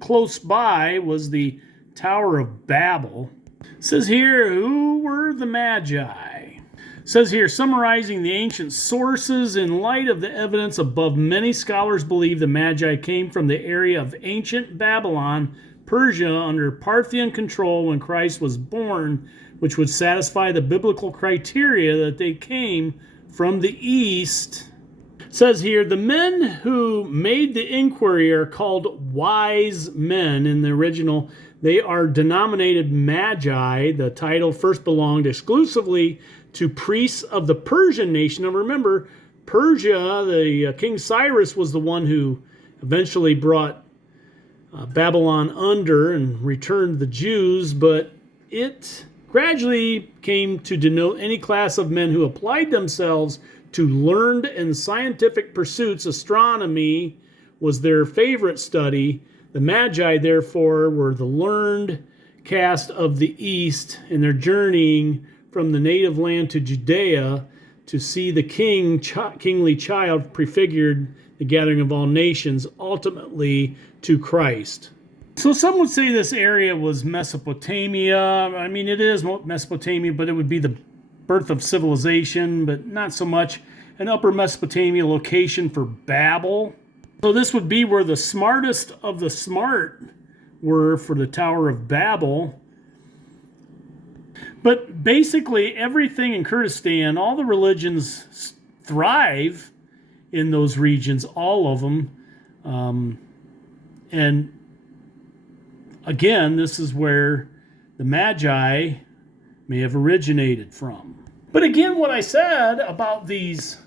close by was the Tower of Babel. It says here, who were the Magi? It says here, summarizing the ancient sources, in light of the evidence above, many scholars believe the Magi came from the area of ancient Babylon, Persia, under Parthian control when Christ was born, which would satisfy the biblical criteria that they came from the East. It says here, the men who made the inquiry are called wise men in the original. They are denominated Magi. The title first belonged exclusively to priests of the Persian nation. Now remember, Persia, the King Cyrus was the one who eventually brought Babylon under and returned the Jews, but it gradually came to denote any class of men who applied themselves to learned and scientific pursuits. Astronomy was their favorite study. The Magi, therefore, were the learned caste of the East, and they're journeying from the native land to Judea. to see the kingly child prefigured the gathering of all nations, ultimately to Christ. So some would say this area was Mesopotamia. I mean, it is Mesopotamia, but it would be the birth of civilization, but not so much an Upper Mesopotamia location for Babel. So this would be where the smartest of the smart were for the Tower of Babel. But basically everything in Kurdistan, all the religions thrive in those regions, all of them. And again, this is where the Magi may have originated from. But again, what I said about these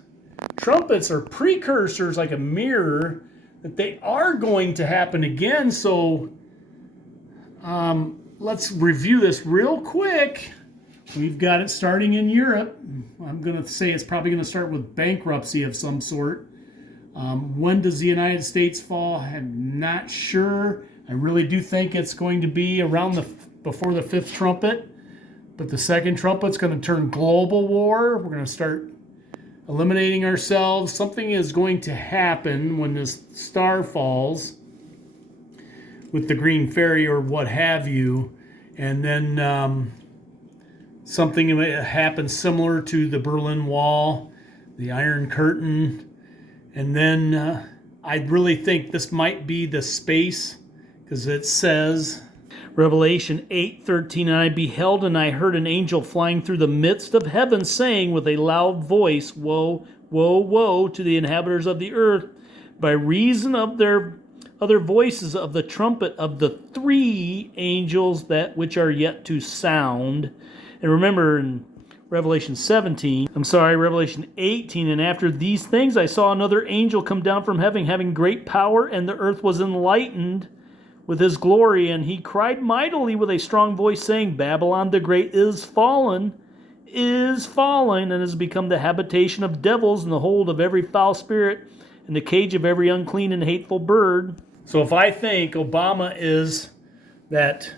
trumpets are precursors, like a mirror, that they are going to happen again. So let's review this real quick. We've got it starting in Europe. I'm going to say it's probably going to start with bankruptcy of some sort. When does the United States fall? I'm not sure. I really do think it's going to be around before the fifth trumpet. But the second trumpet's going to turn global war. We're going to start eliminating ourselves. Something is going to happen when this star falls with the green fairy or what have you. And then something may happen similar to the Berlin Wall, the Iron Curtain. And then I really think this might be the space, because it says, Revelation 8:13, and I beheld and I heard an angel flying through the midst of heaven, saying with a loud voice, Woe, woe, woe to the inhabitants of the earth, by reason of their other voices of the trumpet of the three angels that which are yet to sound. And remember in Revelation 18, and after these things I saw another angel come down from heaven, having great power, and the earth was enlightened with his glory, and he cried mightily with a strong voice, saying, Babylon the great is fallen, and has become the habitation of devils, and the hold of every foul spirit, and the cage of every unclean and hateful bird. So if I think Obama is that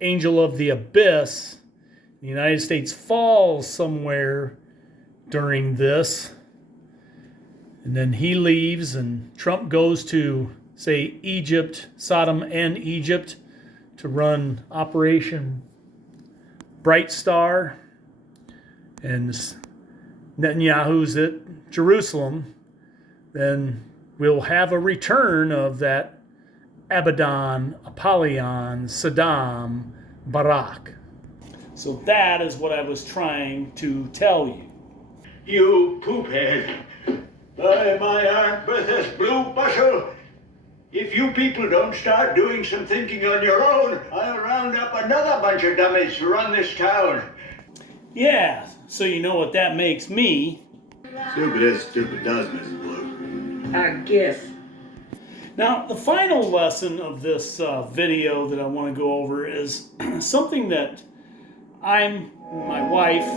angel of the abyss, the United States falls somewhere during this, and then he leaves, and Trump goes to, say, Egypt, Sodom and Egypt, to run Operation Bright Star, and Netanyahu's at Jerusalem, then we'll have a return of that Abaddon, Apollyon, Saddam, Barak. So that is what I was trying to tell you. You poophead. By my Aunt Bertha's blue bustle, if you people don't start doing some thinking on your own, I'll round up another bunch of dummies to run this town. Yeah, so you know what that makes me. Stupid is, stupid does, Mrs. Blue. I guess. Now, the final lesson of this video that I want to go over is something that my wife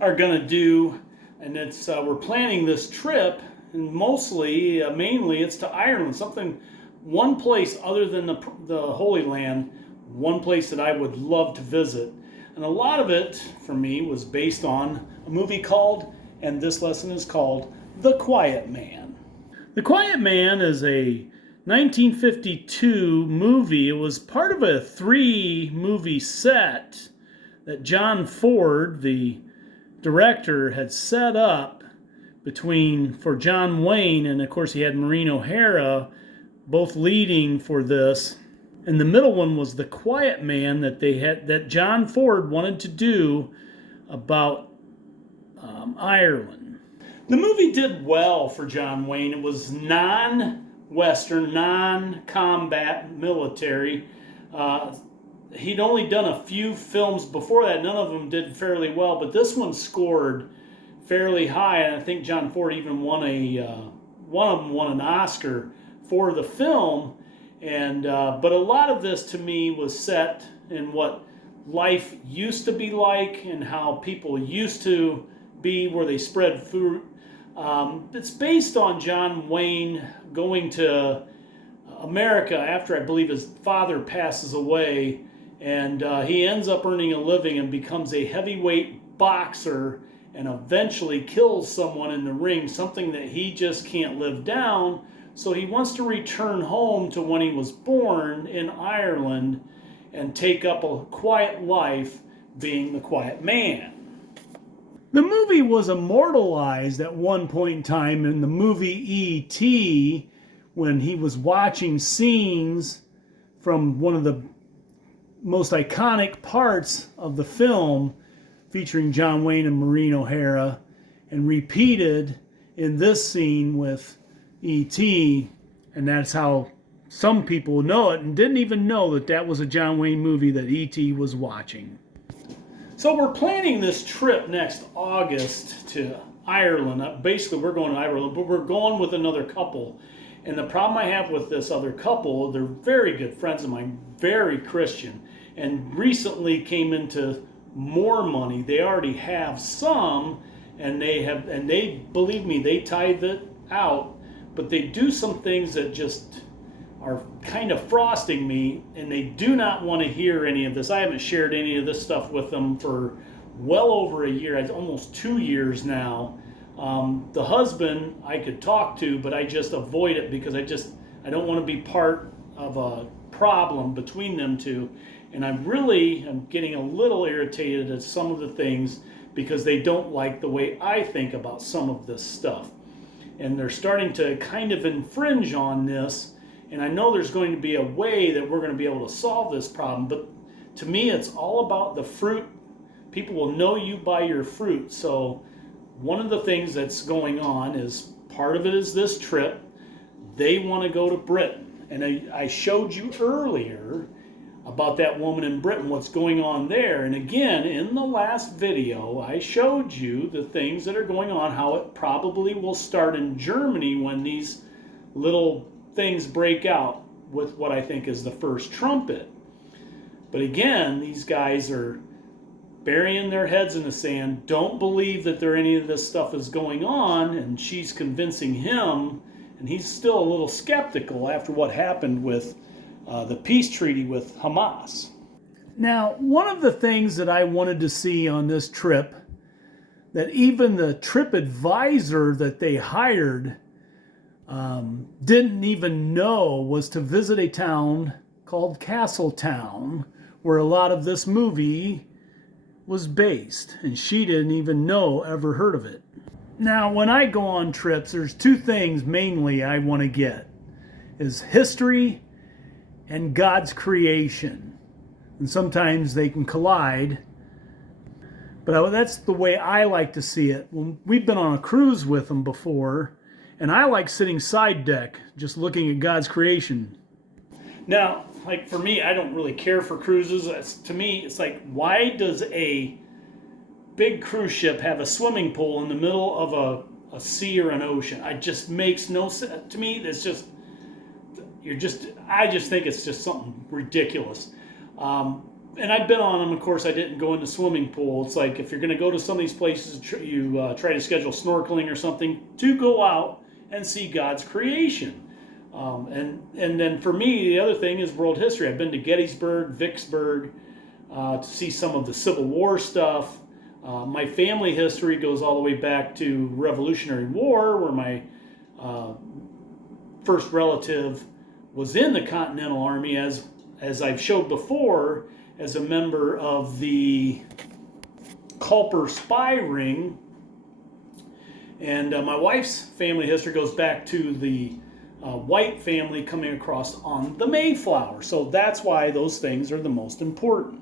are going to do, and it's we're planning this trip, and mainly it's to Ireland, one place other than the Holy Land, one place that I would love to visit. And a lot of it, for me, was based on a movie called, and this lesson is called, The Quiet Man. The Quiet Man is a 1952 movie. It was part of a 3-movie set that John Ford, the director, had set up for John Wayne, and of course he had Maureen O'Hara, both leading for this. And the middle one was The Quiet Man that John Ford wanted to do about Ireland. The movie did well for John Wayne. It was non-Western, non-combat military. He'd only done a few films before that. None of them did fairly well, but this one scored fairly high, and I think John Ford even one of them won an Oscar for the film. And but a lot of this to me was set in what life used to be like and how people used to be, where they spread food. It's based on John Wayne going to America after, I believe, his father passes away, and he ends up earning a living and becomes a heavyweight boxer and eventually kills someone in the ring, something that he just can't live down. So he wants to return home to when he was born in Ireland and take up a quiet life being the quiet man. The movie was immortalized at one point in time in the movie E.T. when he was watching scenes from one of the most iconic parts of the film featuring John Wayne and Maureen O'Hara, and repeated in this scene with E.T., and that's how some people know it and didn't even know that that was a John Wayne movie that E.T. was watching. So we're planning this trip next August to Ireland. Basically, we're going to Ireland, but we're going with another couple. And the problem I have with this other couple, they're very good friends of mine, very Christian, and recently came into more money. They already have some, and they believe me, they tithe it out, but they do some things that just are kind of frosting me, and they do not want to hear any of this. I haven't shared any of this stuff with them for well over a year. It's almost 2 years now. The husband I could talk to, but I just avoid it because I don't want to be part of a problem between them two. And I'm getting a little irritated at some of the things because they don't like the way I think about some of this stuff. And they're starting to kind of infringe on this. And I know there's going to be a way that we're going to be able to solve this problem. But to me, it's all about the fruit. People will know you by your fruit. So one of the things that's going on is part of it is this trip. They want to go to Britain. And I showed you earlier about that woman in Britain, what's going on there. And again, in the last video, I showed you the things that are going on, how it probably will start in Germany when these little things break out with what I think is the first trumpet. But again, these guys are burying their heads in the sand, don't believe that any of this stuff is going on, and she's convincing him, and he's still a little skeptical after what happened with the peace treaty with Hamas. Now, one of the things that I wanted to see on this trip, that even the trip advisor that they hired didn't even know, was to visit a town called Castletown, where a lot of this movie was based, and she didn't even ever heard of it. Now, when I go on trips, there's two things mainly I want to get, is history and God's creation. And sometimes they can collide, but that's the way I like to see it. We've been on a cruise with them before, and I like sitting side deck, just looking at God's creation. Now, like for me, I don't really care for cruises. To me, it's like, why does a big cruise ship have a swimming pool in the middle of a sea or an ocean? It just makes no sense. To me, it's just, I just think it's just something ridiculous. And I've been on them. Of course, I didn't go in the swimming pool. It's like, if you're going to go to some of these places, you try to schedule snorkeling or something to go out and see God's creation. And then for me, the other thing is world history. I've been to Gettysburg, Vicksburg, to see some of the Civil War stuff. My family history goes all the way back to Revolutionary War, where my first relative was in the Continental Army, as I've showed before, as a member of the Culper Spy Ring. And my wife's family history goes back to the white family coming across on the Mayflower. So that's why those things are the most important.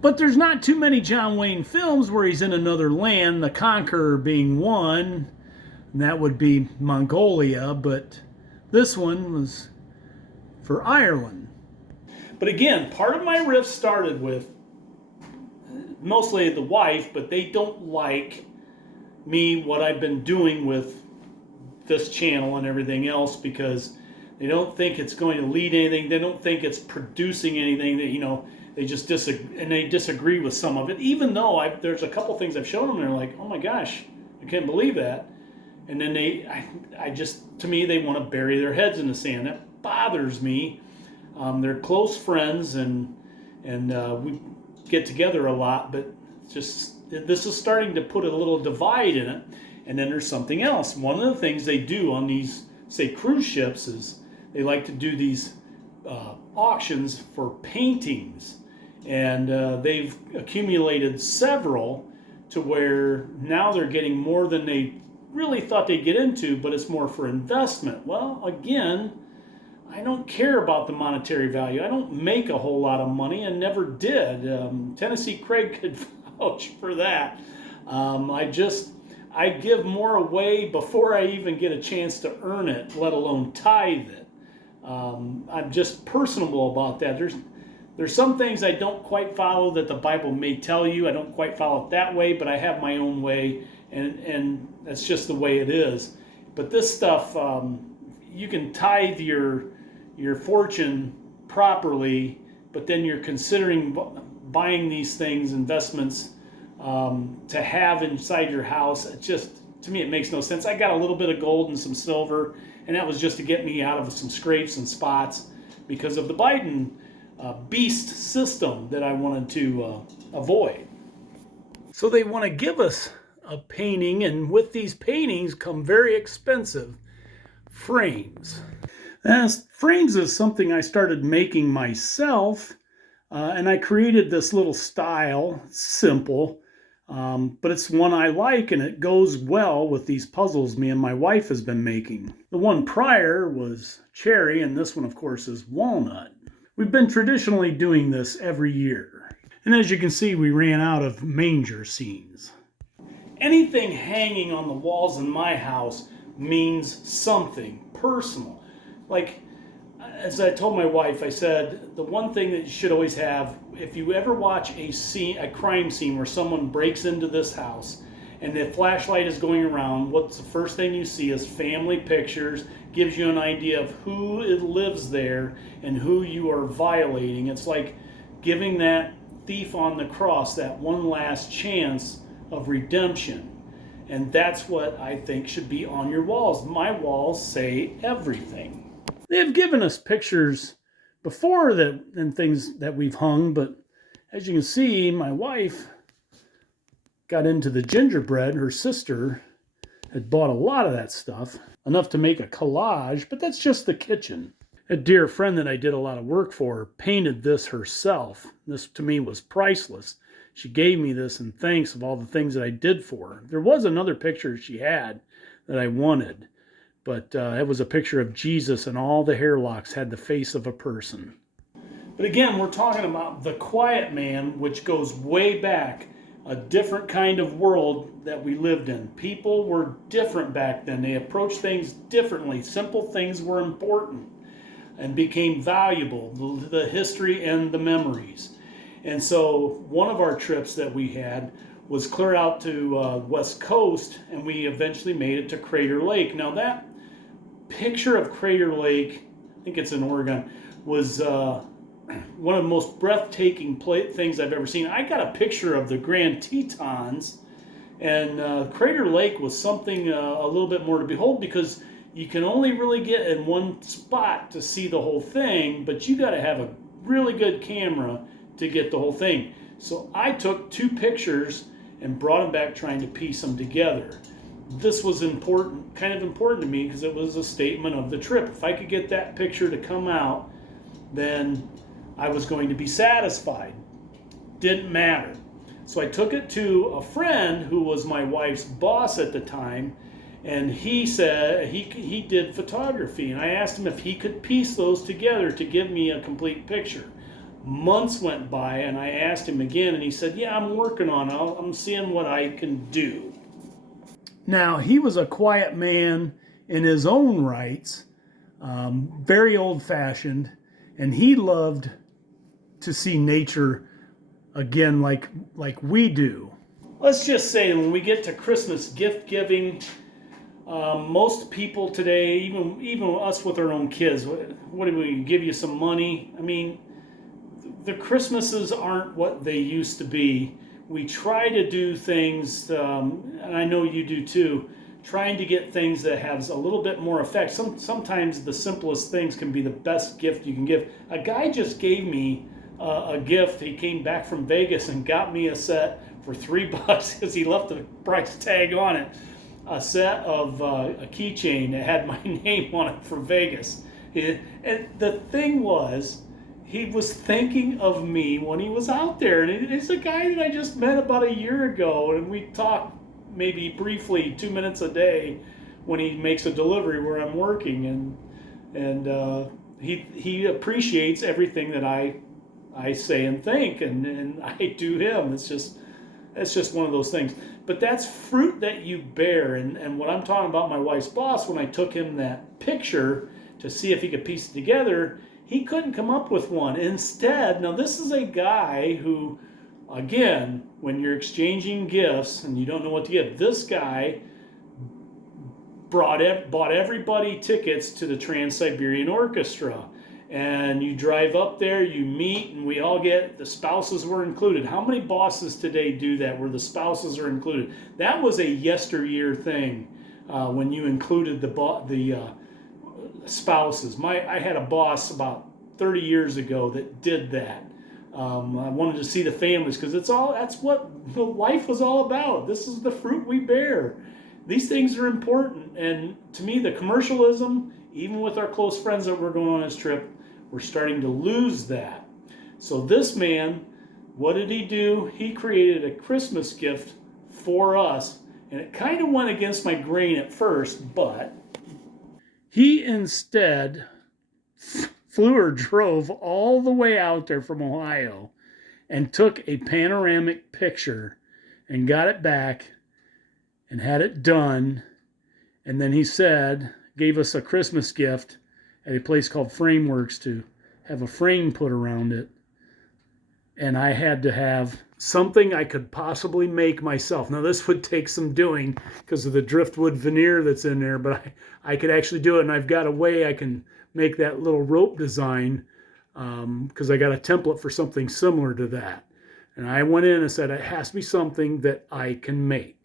But there's not too many John Wayne films where he's in another land, the Conqueror being one, and that would be Mongolia, but this one was for Ireland. But again, part of my riff started with mostly the wife, but they don't like me, what I've been doing with this channel and everything else, because they don't think it's going to lead anything. They don't think it's producing anything. That they just disagree, and they disagree with some of it. Even though there's a couple things I've shown them, they're like, "Oh my gosh, I can't believe that." And then to me, they want to bury their heads in the sand. That bothers me. They're close friends, and we get together a lot, but just this is starting to put a little divide in it. And then there's something else. One of the things they do on these, say, cruise ships is they like to do these auctions for paintings. And they've accumulated several to where now they're getting more than they really thought they'd get into, but it's more for investment. Well, again, I don't care about the monetary value. I don't make a whole lot of money and never did. Tennessee Craig could vouch for that. I give more away before I even get a chance to earn it, let alone tithe it. I'm just personable about that. There's some things I don't quite follow that the Bible may tell you. I don't quite follow it that way, but I have my own way, and that's just the way it is. But this stuff, you can tithe your fortune properly, but then you're considering buying these things, investments, to have inside your house. It just, to me, it makes no sense. I got a little bit of gold and some silver, and that was just to get me out of some scrapes and spots because of the Biden beast system that I wanted to avoid. So they want to give us a painting, and with these paintings come very expensive frames. Frames is something I started making myself, and I created this little style, simple, but it's one I like, and it goes well with these puzzles me and my wife has been making. The one prior was cherry, and this one, of course, is walnut. We've been traditionally doing this every year. And as you can see, we ran out of manger scenes. Anything hanging on the walls in my house means something personal. Like, as I told my wife, I said, the one thing that you should always have, if you ever watch a crime scene where someone breaks into this house and the flashlight is going around, what's the first thing you see is family pictures, gives you an idea of who lives there and who you are violating. It's like giving that thief on the cross that one last chance of redemption. And that's what I think should be on your walls. My walls say everything. They have given us pictures before that and things that we've hung, but as you can see, my wife got into the gingerbread. Her sister had bought a lot of that stuff, enough to make a collage, but that's just the kitchen. A dear friend that I did a lot of work for painted this herself. This to me was priceless. She gave me this in thanks of all the things that I did for her. There was another picture she had that I wanted, but it was a picture of Jesus, and all the hair locks had the face of a person. But again, we're talking about the quiet man, which goes way back, a different kind of world that we lived in. People were different back then. They approached things differently. Simple things were important and became valuable, the history and the memories. And so one of our trips that we had was clear out to West Coast, and we eventually made it to Crater Lake. Now that picture of Crater Lake, I think it's in Oregon, was one of the most breathtaking things I've ever seen. I got a picture of the Grand Tetons, and Crater Lake was something a little bit more to behold, because you can only really get in one spot to see the whole thing, but you got to have a really good camera to get the whole thing. So I took 2 pictures and brought them back, trying to piece them together. This was important, kind of important to me, because it was a statement of the trip. If I could get that picture to come out, then I was going to be satisfied. Didn't matter. So I took it to a friend who was my wife's boss at the time, and he said he did photography, and I asked him if he could piece those together to give me a complete picture. Months went by, and I asked him again, and he said, yeah, I'm working on it. I'm seeing what I can do. Now, he was a quiet man in his own rights, very old-fashioned, and he loved to see nature again like we do. Let's just say when we get to Christmas gift giving, most people today, even us with our own kids, what do we give you some money? I mean, the Christmases aren't what they used to be. We try to do things, and I know you do too, trying to get things that has a little bit more effect. Sometimes the simplest things can be the best gift you can give. A guy just gave me a gift. He came back from Vegas and got me a set for $3 because he left the price tag on it, a set of a keychain that had my name on it for Vegas. And the thing was, he was thinking of me when he was out there. And it's a guy that I just met about a year ago, and we talk maybe briefly 2 minutes a day when he makes a delivery where I'm working, and he appreciates everything that I say and think, and I do him. It's just one of those things. But that's fruit that you bear, and what I'm talking about, my wife's boss, when I took him that picture to see if he could piece it together, he couldn't come up with one. Instead, now this is a guy who, again, when you're exchanging gifts and you don't know what to give, this guy bought everybody tickets to the Trans-Siberian Orchestra. And you drive up there, you meet, and we all get, the spouses were included. How many bosses today do that where the spouses are included? That was a yesteryear thing when you included the spouses. I had a boss about 30 years ago that did that. I wanted to see the families because that's what life was all about. This is the fruit we bear. These things are important, and to me, the commercialism, even with our close friends that we're going on this trip, we're starting to lose that. So this man, what did he do? He created a Christmas gift for us, and it kind of went against my grain at first, but he instead flew or drove all the way out there from Ohio and took a panoramic picture and got it back and had it done. And then he said, gave us a Christmas gift at a place called Frameworks to have a frame put around it. And I had to have something I could possibly make myself. Now this would take some doing because of the driftwood veneer that's in there, but I could actually do it, and I've got a way I can make that little rope design because I got a template for something similar to that. And I went in and said, it has to be something that I can make.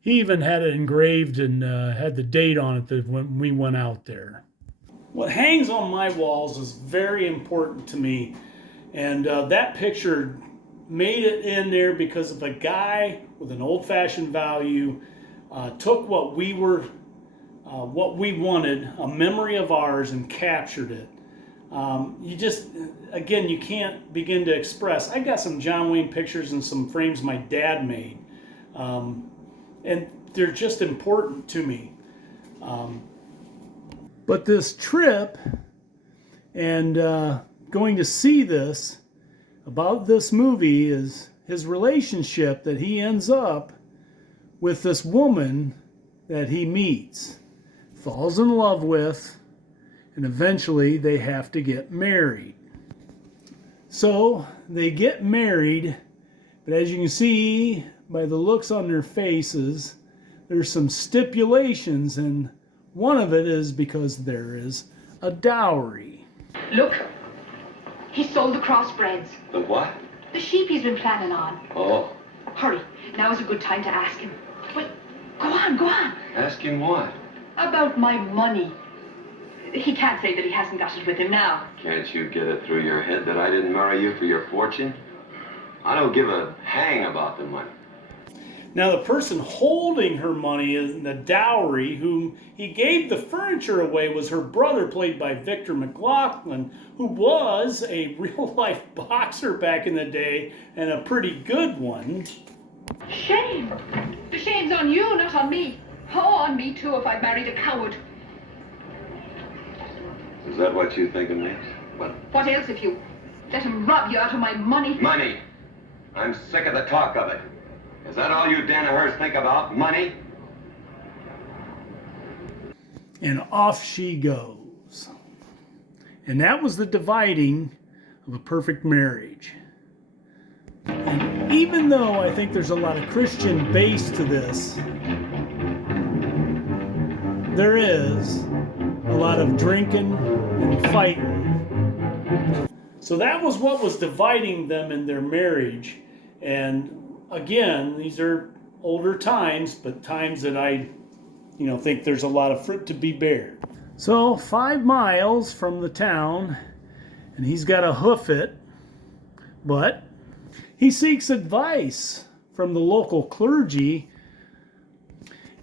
He even had it engraved and had the date on it that when we went out there. What hangs on my walls is very important to me, and that picture made it in there because of a guy with an old-fashioned value took what we wanted, a memory of ours, and captured it. You can't begin to express. I got some John Wayne pictures and some frames my dad made, and they're just important to me. But this trip and going to see this, about this movie, is his relationship that he ends up with this woman that he meets, falls in love with, and eventually they have to get married. So they get married, but as you can see by the looks on their faces, there's some stipulations, and one of it is because there is a dowry. Look, he sold the crossbreds. The what? The sheep he's been planning on. Oh. Hurry, now is a good time to ask him. Well, go on. Ask him what? About my money. He can't say that he hasn't got it with him now. Can't you get it through your head that I didn't marry you for your fortune? I don't give a hang about the money. Now the person holding her money in the dowry, whom he gave the furniture away, was her brother, played by Victor McLaughlin, who was a real-life boxer back in the day, and a pretty good one. Shame. The shame's on you, not on me. Oh, on me too if I'd married a coward. Is that what you think of me? What else if you let him rob you out of my money? Money! I'm sick of the talk of it. Is that all you Danahers think about? Money? And off she goes. And that was the dividing of a perfect marriage. And even though I think there's a lot of Christian base to this, there is a lot of drinking and fighting. So that was what was dividing them in their marriage. And again, these are older times, but times that I, think there's a lot of fruit to be bared. So 5 miles from the town, and he's got to hoof it, but he seeks advice from the local clergy.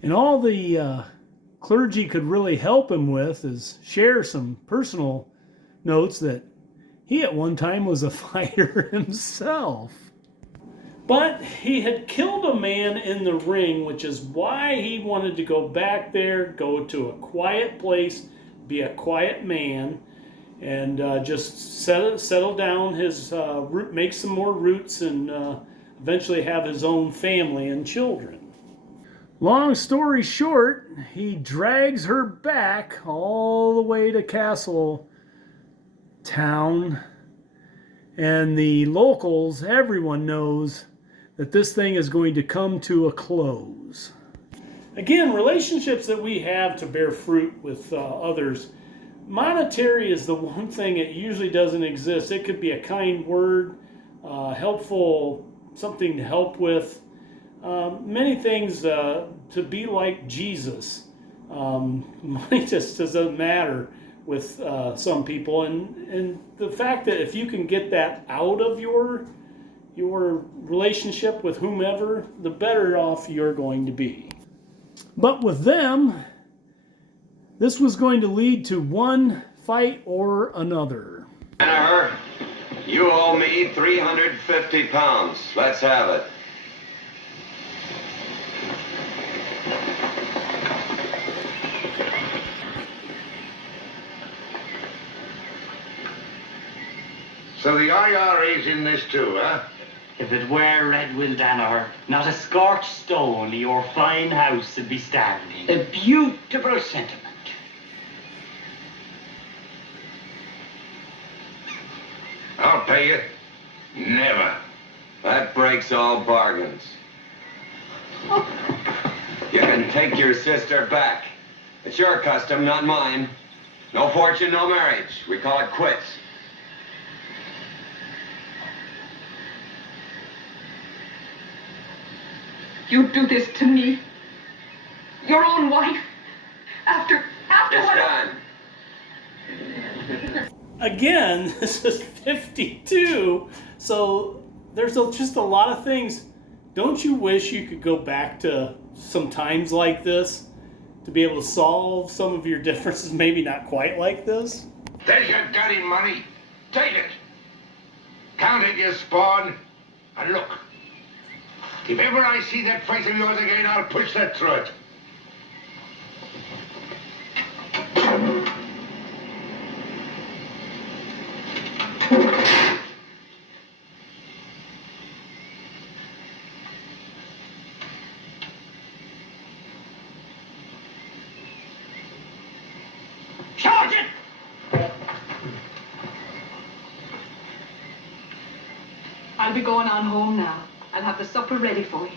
And all the clergy could really help him with is share some personal notes that he at one time was a fighter himself. But he had killed a man in the ring, which is why he wanted to go back there, go to a quiet place, be a quiet man, and just settle down his make some more roots, and eventually have his own family and children. Long story short, he drags her back all the way to Castle Town, and the locals, everyone knows that this thing is going to come to a close. Again, relationships that we have to bear fruit with others, monetary is the one thing that usually doesn't exist. It could be a kind word, helpful, something to help with, many things to be like Jesus. Money just doesn't matter with some people, and the fact that if you can get that out of your relationship with whomever, the better off you're going to be. But with them, this was going to lead to one fight or another. Danaher, you owe me 350 pounds. Let's have it. So the IRA's in this too, huh? If it were Red Will Danaher, not a scorched stone of your fine house would be standing. A beautiful sentiment. I'll pay you. Never. That breaks all bargains. You can take your sister back. It's your custom, not mine. No fortune, no marriage. We call it quits. You do this to me? Your own wife? After It's what? done. Again, this is 52, so there's just a lot of things. Don't you wish you could go back to some times like this to be able to solve some of your differences, maybe not quite like this? There's your dirty money. Take it. Count it, you spawn. And look, if ever I see that face of yours again, I'll push that throat. Charge it! I'll be going on home now. I'll have the supper ready for you.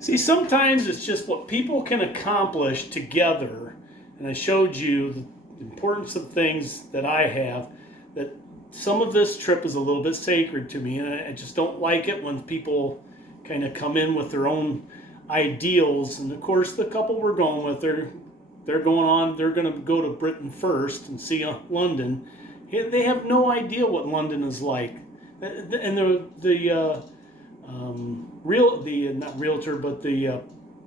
See, sometimes it's just what people can accomplish together, and I showed you the importance of things that I have, that some of this trip is a little bit sacred to me, and I just don't like it when people kind of come in with their own ideals. And of course, the couple we're going with, they're going to go to Britain first and see London. They have no idea what London is like, and the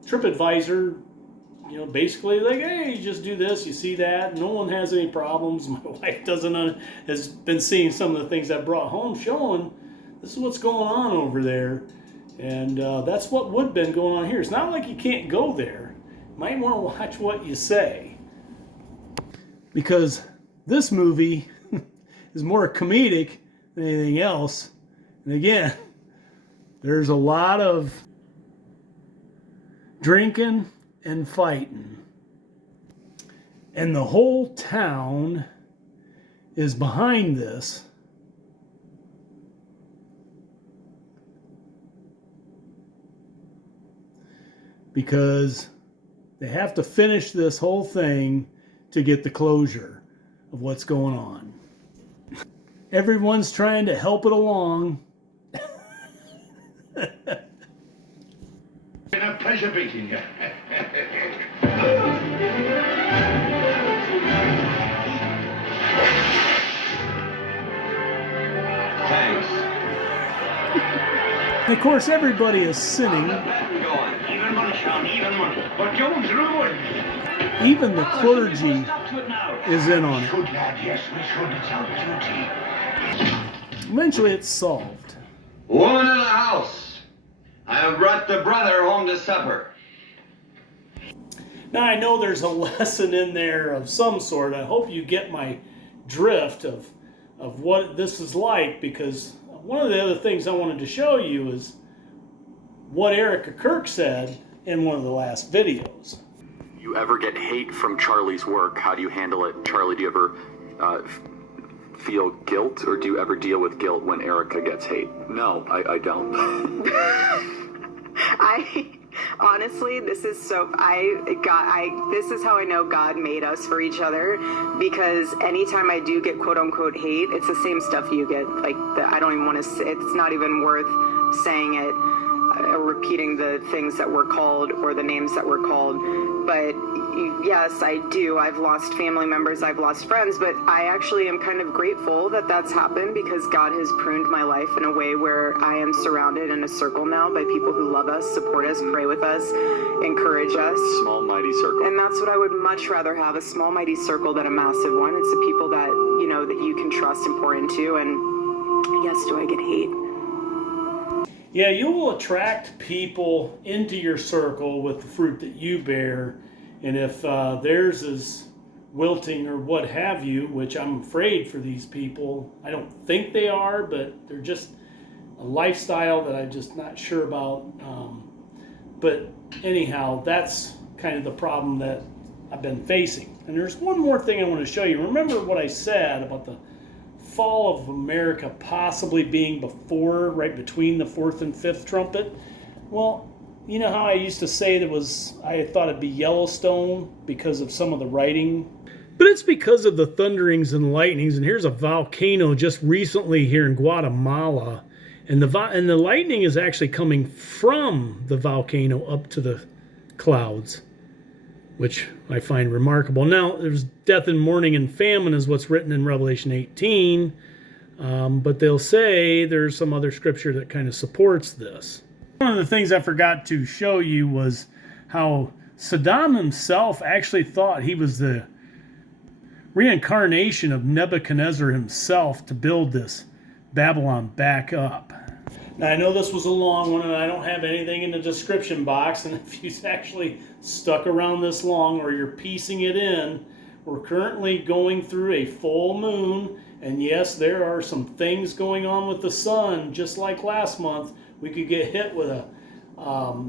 TripAdvisor, basically like, hey, you just do this, you see that, no one has any problems. My wife has been seeing some of the things I brought home, showing this is what's going on over there, and that's what would have been going on here. It's not like you can't go there. You might want to watch what you say, because this movie is more comedic than anything else. And again, there's a lot of drinking and fighting. And the whole town is behind this. Because they have to finish this whole thing to get the closure of what's going on. Everyone's trying to help it along. It's been a pleasure meeting you. And of course, everybody is sinning. Even money, Sean, even money. But Jones ruined. Even the clergy is in on it. Should, lad, yes, we should. It's our duty. Eventually, it's solved. Woman in the house, I have brought the brother home to supper. Now, I know there's a lesson in there of some sort. I hope you get my drift of what this is like, because one of the other things I wanted to show you is what Erica Kirk said in one of the last videos. You ever get hate from Charlie's work? How do you handle it? Charlie, do you ever feel guilt, or do you ever deal with guilt when Erica gets hate? No, I don't. Honestly, this is so, this is how I know God made us for each other, because anytime I do get quote unquote hate, it's the same stuff you get. Like, I don't even want to say, it's not even worth saying it, or repeating the things that were called or the names that were called. But yes, I do. I've lost family members, I've lost friends, but I actually am kind of grateful that that's happened, because God has pruned my life in a way where I am surrounded in a circle now by people who love us, support us, pray with us, encourage us. Small, mighty circle. And that's what I would much rather have, a small, mighty circle than a massive one. It's the people that, you know, that you can trust and pour into. And yes, do I get hate? Yeah, you will attract people into your circle with the fruit that you bear. And if theirs is wilting or what have you, which I'm afraid for these people, I don't think they are, but they're just a lifestyle that I'm just not sure about. But anyhow, that's kind of the problem that I've been facing. And there's one more thing I want to show you. Remember what I said about the fall of America possibly being before, right between the fourth and fifth trumpet? Well, you know how I used to say I thought it'd be Yellowstone because of some of the writing? But it's because of the thunderings and lightnings. And here's a volcano just recently here in Guatemala. And the lightning is actually coming from the volcano up to the clouds, which I find remarkable. Now, there's death and mourning and famine is what's written in Revelation 18, but they'll say there's some other scripture that kind of supports this. One of the things I forgot to show you was how Saddam himself actually thought he was the reincarnation of Nebuchadnezzar himself to build this Babylon back up. Now, I know this was a long one, and I don't have anything in the description box, and if you've actually stuck around this long or you're piecing it in, we're currently going through a full moon, and yes, there are some things going on with the sun, just like last month. We could get hit with a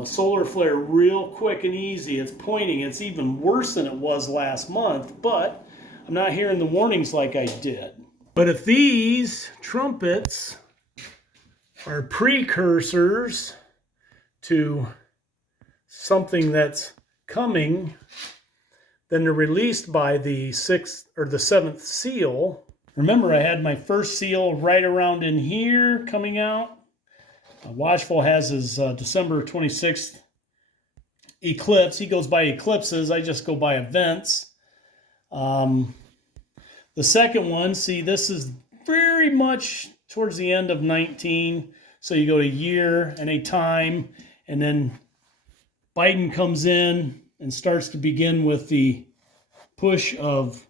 solar flare real quick and easy. It's pointing. It's even worse than it was last month, but I'm not hearing the warnings like I did. But if these trumpets are precursors to something that's coming, then they're released by the sixth or the seventh seal. Remember, I had my first seal right around in here coming out. Watchful has his December 26th eclipse. He goes by eclipses. I just go by events. The second one, see, this is very much towards the end of 19. So you go to year and a time, and then Biden comes in and starts to begin with the push of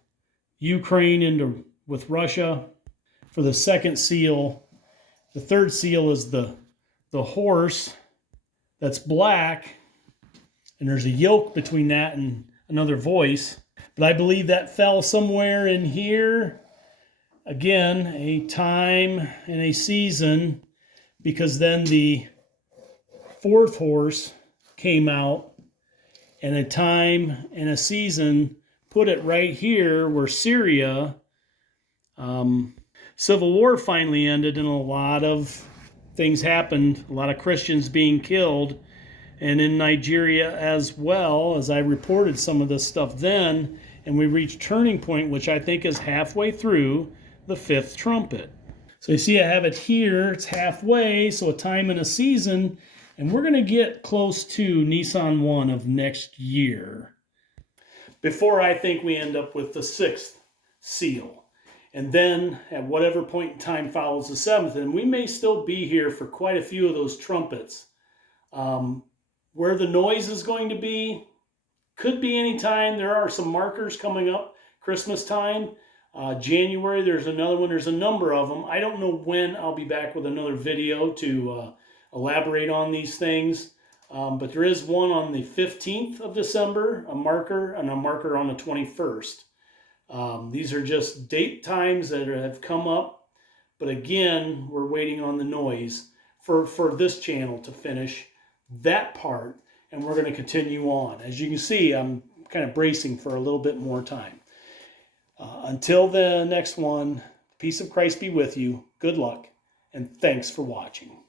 Ukraine with Russia for the second seal. The third seal is the horse that's black, and there's a yoke between that and another voice. But I believe that fell somewhere in here. Again, a time and a season, because then the fourth horse came out, and a time and a season put it right here where Syria, civil war finally ended, and a lot of things happened, a lot of Christians being killed, and in Nigeria as well, as I reported some of this stuff then, and we reached turning point, which I think is halfway through the fifth trumpet. So you see I have it here, it's halfway, so a time and a season, and we're going to get close to Nisan 1 of next year before I think we end up with the sixth seal. And then at whatever point in time follows the 7th, and we may still be here for quite a few of those trumpets. Where the noise is going to be, could be any time. There are some markers coming up, Christmas time. January, there's another one. There's a number of them. I don't know when I'll be back with another video to elaborate on these things. But there is one on the 15th of December, a marker, and a marker on the 21st. These are just date times that have come up. But again, we're waiting on the noise for this channel to finish that part. And we're going to continue on. As you can see, I'm kind of bracing for a little bit more time. Until the next one, peace of Christ be with you. Good luck, and thanks for watching.